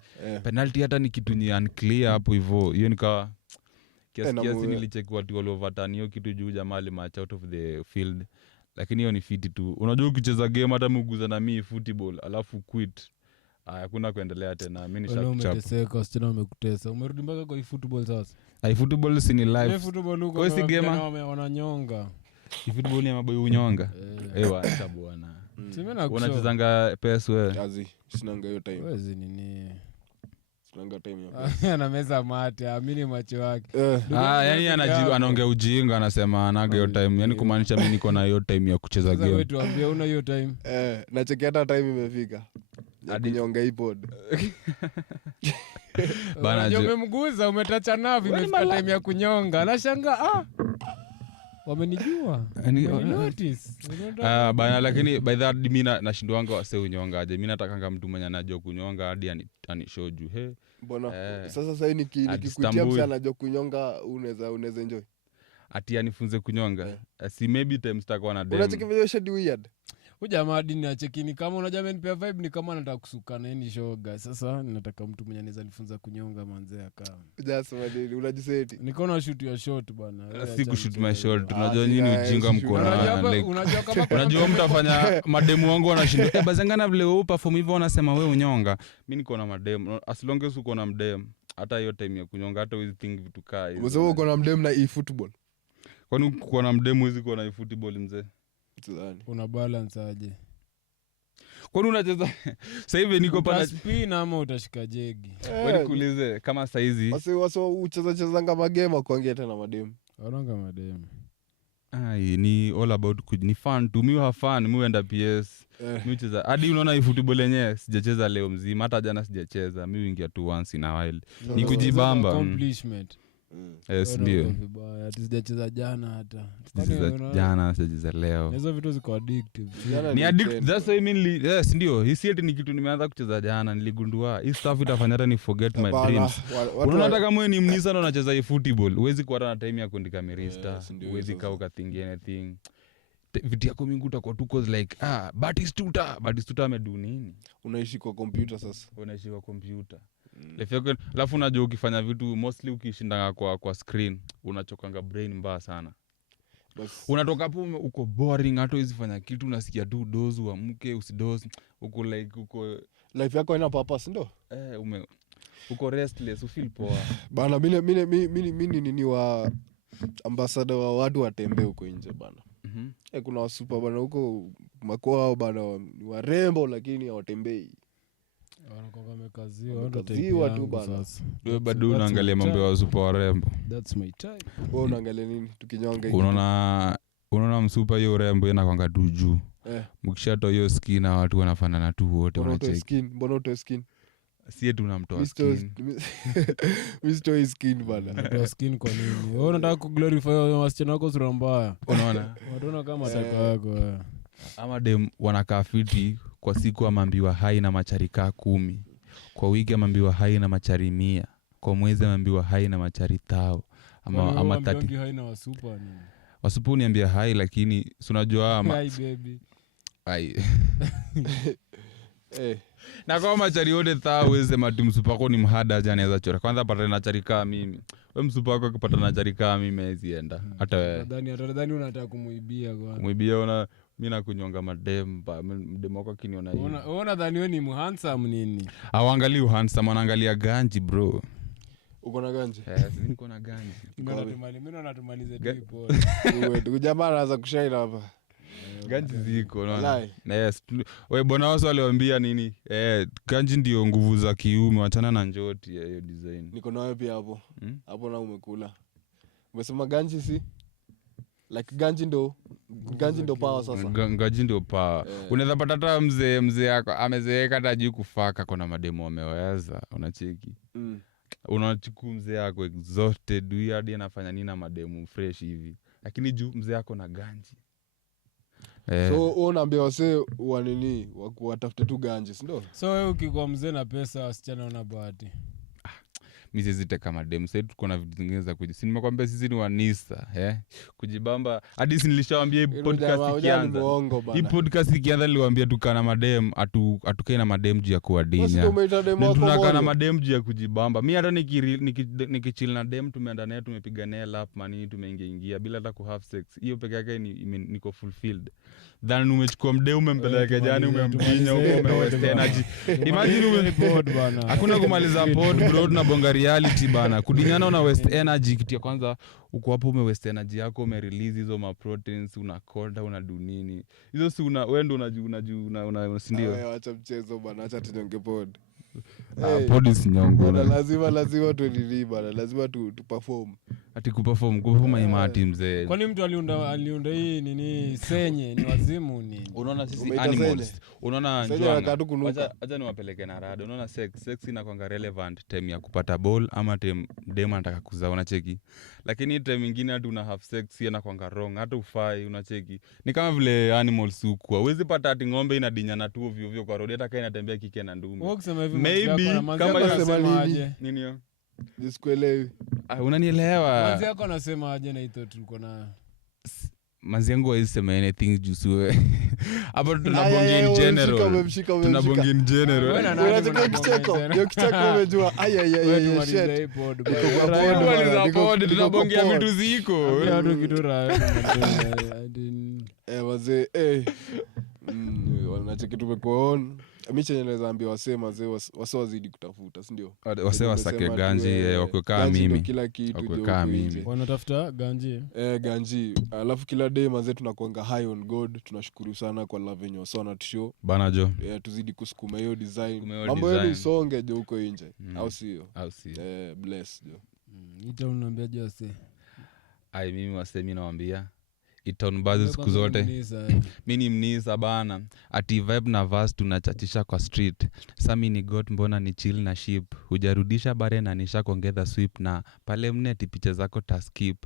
Penalty hata ni kitu ni unclear hapo hivyo. Hiyo nikawa kiasi nilicheck watu waliovatani hiyo kitu juu jamaa alimatch out of the field. Lakini hiyo ni fiti tu. Unajua ukicheza game hata mguza na mimi football alafu quit. Hakuna kuendelea tena. Mimi nishakuchapa. Umeteseka, sina umekutesa. Umerudi mpaka kwa football sasa. Football si ni live. Football huko si game wananyonga. Football ni maboy unyonga. Acha bwana. Unachezanga PS wewe? Kazi. Sinanga hiyo time. Wewe nini? Sinanga time ya. Ana meza mate, amini macho yake. Yani anaongea ujinga anasema anaga hiyo time. Yani kumaanisha mimi niko na hiyo time ya kucheza game. Sasa wewe tuambie una hiyo time. Nacheki hata time imefika. Hadi nyonga iPod. Bana umemguza, umetacha navi, imefika time ya kunyonga. Anashangaa wamenijua. Notice. Bana lakini by that mimi nashindwanga wase unyongaje. Mimi natakanga mtu mwenye anajua kunyonga hadi anishow juu. Mbona sasa nikikutia msana anajua kunyonga unaweza enjoy. Ati anifunze kunyonga. Si maybe time sitakuwa na demo. Unacheki video shadi weird. Jamaa dini achekini kama unajua amenipea vibe ni kama nataka kusukana yani shoga. Sasa ninataka mtu mwenye anaweza nifunza kunyonga manzee akaa. Just madini unajiseti. Niko na shoot ya shot bwana. Si kushoot my shot. Unajua nini ujinga mkono. Unajua kama unajua mtafanya mademu wangu wanashinda. Bazangana vile wewe perform hivyo wanasema wewe unyonga. Mimi niko na mademu. As long as uko na mdem hata hiyo time ya kunyonga hata wewe think vitu kaa hizo. Wewe uko na mdem na e-football. Kwani uko na mdemu hizo uko na e-football mzee? Una balance aje? Kwani unacheza sasa hivi niko pana spin ama utashika jegi? Wewe nikuulize kama saa hizi wase ucheza ngama game kuangia tena mademu. Wanaanga mademu. Ni all about ni fun to me, have fun, mimi enda PS. Mimi cheza hadi unaona hii football yenyewe sijacheza leo mzima, hata jana sijacheza. Mimi ingia tu once in a while. Ni kujibamba. Accomplishment. Yes, ndio. Sijacheza jana hata. Jana sijacheza leo. Hizo vitu ziko addictive. Ni addictive. That's why I mean yes ndio. Hii si ni kitu nimeanza kucheza jana, niligundua hii stuff itafanya hata ni forget my dreams. Unaona kama wewe ni mnisa na unacheza hii football, huwezi kuwa na time ya kuandika mirista, huwezi kaa ukathink anything. Vitu yako mingi utakuwa tu cause like Batistuta amedu nini? Unaishi kwa computer sasa. Unaishi kwa computer. Alafu unajua ukifanya vitu mostly ukishindanga kwa screen unachokanga brain mbaya sana. Unatoka hapo uko boring, hata hizi fanya kitu unasikia tu dozu amke usidoze uko like uko life yako ina purpose ndio? uko restless ufeel poa bana. Mimi nini wa ambassador wa watu watembee huko nje bana. Kuna wasupa bana huko makwao bana, ni warembo lakini hawatembei. Wanakuwa wamekaziwa tu bana. wewe bado unaangalia mambo ya wasupa warembo. That's my type. Wewe unaangalia nini tukinyonga hivi? Unaona msupa hiyo rembo inakwanga tu juu. Mkishatoa hiyo skin na watu wanafanana tu wote wanacheki. Mbona utoe skin? Sie tunamtoa skin. Mr. skin bana. Unatoa skin kwa nini? Wewe unataka kuglorify wasichana wako sura mbaya. Unaona? Wanaona kama taka yako. Ama dem wanakaa fiti kwa siku amambiwa hai na macharika 10. Kwa wiki amambiwa hai na machari 100. Kwa mwezi amambiwa hai na machari 1000. Ama 30 hai na wasupa nini? Wasupa niambia hai lakini si unajua ama Hai baby. Ai. Na kwa machari yote 1000 uweze matu msupa wako ni mhada aje anaweza chora. Kwanza pata na chari kama mimi. Wewe msupa wako ukipata na chari kama mimi haizienda. Hata wewe. Nadhani unataka kumuibia kwa. Kumuibia mimi nakunyonga mademba. Mdemo wako kiniona hivi. Unadhani wewe ni handsome nini? Hawaangalii handsome, anaangalia ganji bro. Uko na ganji? Mimi niko na ganji. Mimi natumalize tipo. Wewe jamaa anaanza kushaina hapa. Ganji ziko unaona. Yes. Wewe bwana wao waliwaambia nini? Ganji ndio nguvu za kiume, achana na njoti hiyo design. Niko na wewe pia hapo. Hapo na umekula. Umesema ganji si? Like ganji ndo power sasa. Ganji ndo power. Unaweza pata hata mzee yako amezeeka hata juu kufaka kuna mademo ameweza, unacheki. Unachukua mzee yako exhausted, huyu hadi anafanya nini na mademo fresh hivi. Lakini juu mzee yako na ganji. So unaambia wase wa nini watafute tu ganji, si ndio? So wewe ukikuwa mzee na pesa wasichana una bahati. Mimi sizite kama dem sasa tuko na vitu zingine za kuji. Si nimekwambia sisi ni wanisa, kujibamba. Hadi nilishawaambia hii podcast ikianza. Hii podcast ikianza niliwaambia tukana madem atukae na madem juu ya kuadinya. Tunakaa na madem juu ya kujibamba. Mimi hata nikichill na dem tumeenda naye tumepiga naye lap mani tumeingia bila hata ku have sex. Hiyo peke yake niko fulfilled. Then umechukua mdeu umempeleka jana umembinya huko umewest energy. Imagine umepod bana. Hakuna kumaliza pod bro na bonga reality bana. Kudinyana una waste energy kitu ya kwanza uko hapo waste energy yako release hizo ma proteins unakonda unadu nini. Hizo si wewe ndo unajua si ndio? Acha mchezo bana, acha tunyonge pod. Pod is nyongo. Lazima tuendelee bana. Lazima tu perform. Ati kuperform imati mzee. Kwani mtu aliunda hii nini senye ni wazimu nini? Unaona sisi animals. Unaona njua. Acha niwapeleke na rada. Unaona sex inakuanga relevant time ya kupata ball ama time dem anataka kuzaa unacheki. Lakini time nyingine hata una have sex inakuanga wrong hata ufai unacheki. Ni kama vile animals huko. Huwezi pata ati ng'ombe inadinyana tu ovyo kwa road hata kama inatembea kike na ndume. Wewe ukisema hivi maybe kama unasema nini hiyo? Nisikuelewi. Unanielewa? Manzi yako anasema aje na hiyo tulikuwa na manzi yangu haisema anything jusue. Hapo tunabonga in general. Tunabonga in general. Unataka kicheko? Ndio kicheko umejua. Shit. Tunabonga vitu ziko. Ndio kitu raha. Wazee wanacheki tumekuona. Mimi chenye naweza ambia wase wazidi kutafuta, si ndio? Wase wasake ganji wakukaa mimi. Kila kitu wakukaa mimi. Wanatafuta ganji. Ganji. Alafu kila day manze tunakuanga high on God. Tunashukuru sana kwa love yenyu sana to show. Bana jo. Tuzidi kusukuma hiyo design. Mambo yenu isonge jo huko nje. Au sio? Bless jo. Nita unaniambia je wase. Mimi wase mimi nawaambia itaunbazi siku zote. Mimi ni mnisa bana. Ati vibe na verse tunachachisha kwa street. Sami ni God mbona ni chill na sheep. Hujarudisha bare na nisha kuongeza sweep na pale mneti picha zako taskip.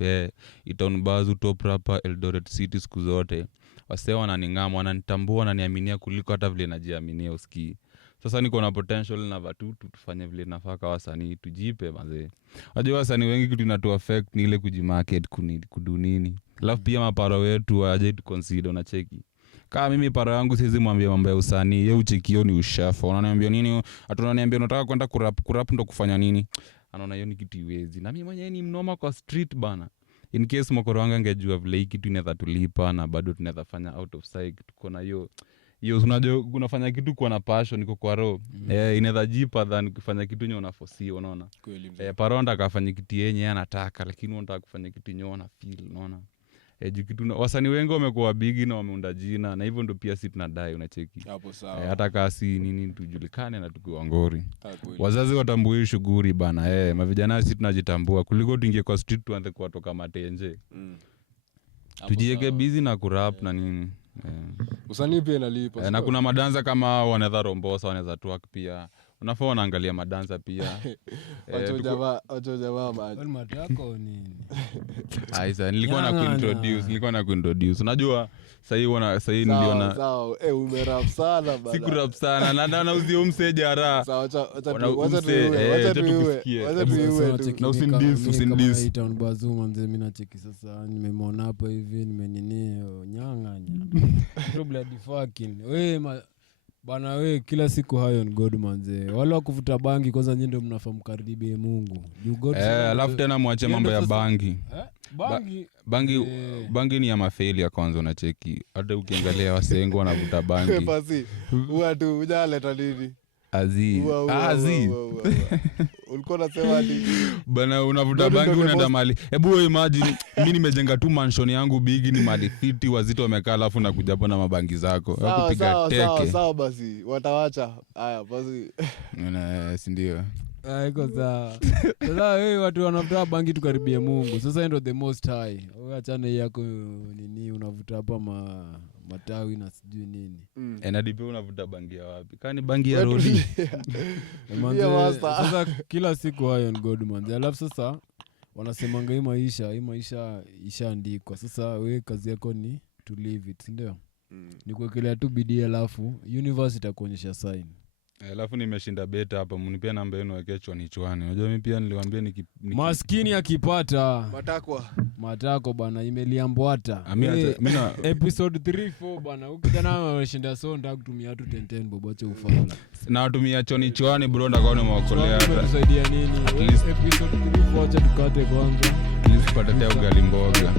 Itaunbazi top rapper Eldoret City siku zote. Wase wananingama wananitambua wananiaminia kuliko hata vile najiaminia usikii. Sasa niko na potential na watu tufanye vile nafaka wasanii tujipe mazee. Unajua wasanii wengi kitu inatu affect ni ile kujimarket kudu nini. Alafu pia maparo wetu waje tu consider unacheki. Kama mimi paro yangu siwezi mwambia mambo ya usanii, yeye uchekio ni ushafa. Unaniambia nini? Atunaniambia unataka kwenda kurap ndo kufanya nini? Anaona hiyo ni kitu iwezi. Na mimi mwenyewe ni mnoma kwa street bana. In case mkoro wangu angejua vile hiki kitu inaweza tulipa na bado tunaweza fanya out of sight tuko na hiyo hiyo unajua unafanya kitu kwa na passion iko kwa roho inaweza jipa than ukifanya kitu yenye unaforesee unaona Kweli. paronda akafanya kitu yenye anataka lakini unataka kufanya kitu yenye una feel unaona kitu wasanii wengi wamekuwa bigi na wameunda jina na hivyo ndio pia sisi tunadai unacheki Hapo sawa. hata kasi nini tujulikane na tukiwa ngori Kweli. wazazi watambue shughuli bana mavijana sisi tunajitambua kuliko tuingie kwa street tuanze kuwatoka matenje tujiweke busy na kurap na nini Usanii pia inalipa. na kuna madanza kama wanaweza rombosa wanaweza twerk pia unafaa wanaangalia madanza pia Wacho jamaa maji. matako nini aisa nilikuwa na kuintroduce unajua sahii niliona Sawa. Umerap sana bana. siku rap sana na uzio mseja ra Sawa wacha usindis Bazuma mzee mimi nacheki sasa nimemwona hapa hivi nimeninio nyang'anya so bloody fucking bana we kila siku hayo ni God manze wale wakuvuta bangi kwanza nyinyi ndio mnafaa mkaribie Mungu alafu tena mwache mambo ya bangi bangi bangi ni ya mafeli ya kwanza unacheki hata ukiangalia wasengo wanavuta bangi basi watu ujaleta nini azi ulikuwa unasema ati bana unavuta bangi unaenda mali hebu wewe imagine mimi nimejenga tu mansion yangu bigi ni mali fiti wazito wamekaa alafu nakuja hapo na mabangi zako kupiga teke sawa basi watawacha haya basi si ndio iko sawa sasa wewe watu wanavuta bangi tukaribie Mungu sasa ndio the most high wewe achana yako nini unavuta hapa matawi na sijui nini enadipe unavuta bangi ya wapi kani bangi ya rodi sasa kila siku hayo ni God man alafu sasa wanasemanga hii maisha ishaandikwa sasa wewe kazi yako ni to live it ndio ni kuwekelea tu bidii alafu universe itakuonyesha sign alafu nimeshinda beta hapa mnipia namba yenu weke chwani unajua mimi pia niliwaambia maskini akipata matako bana imeliambwata episode 3-4 bana ukijana wanashinda so ndio kutumia tu 10 boboche ufala na watumia chwani bro ndakao nimewakolea tusaidia nini episode 3 acha tukate kwanza please patatea ugali mboga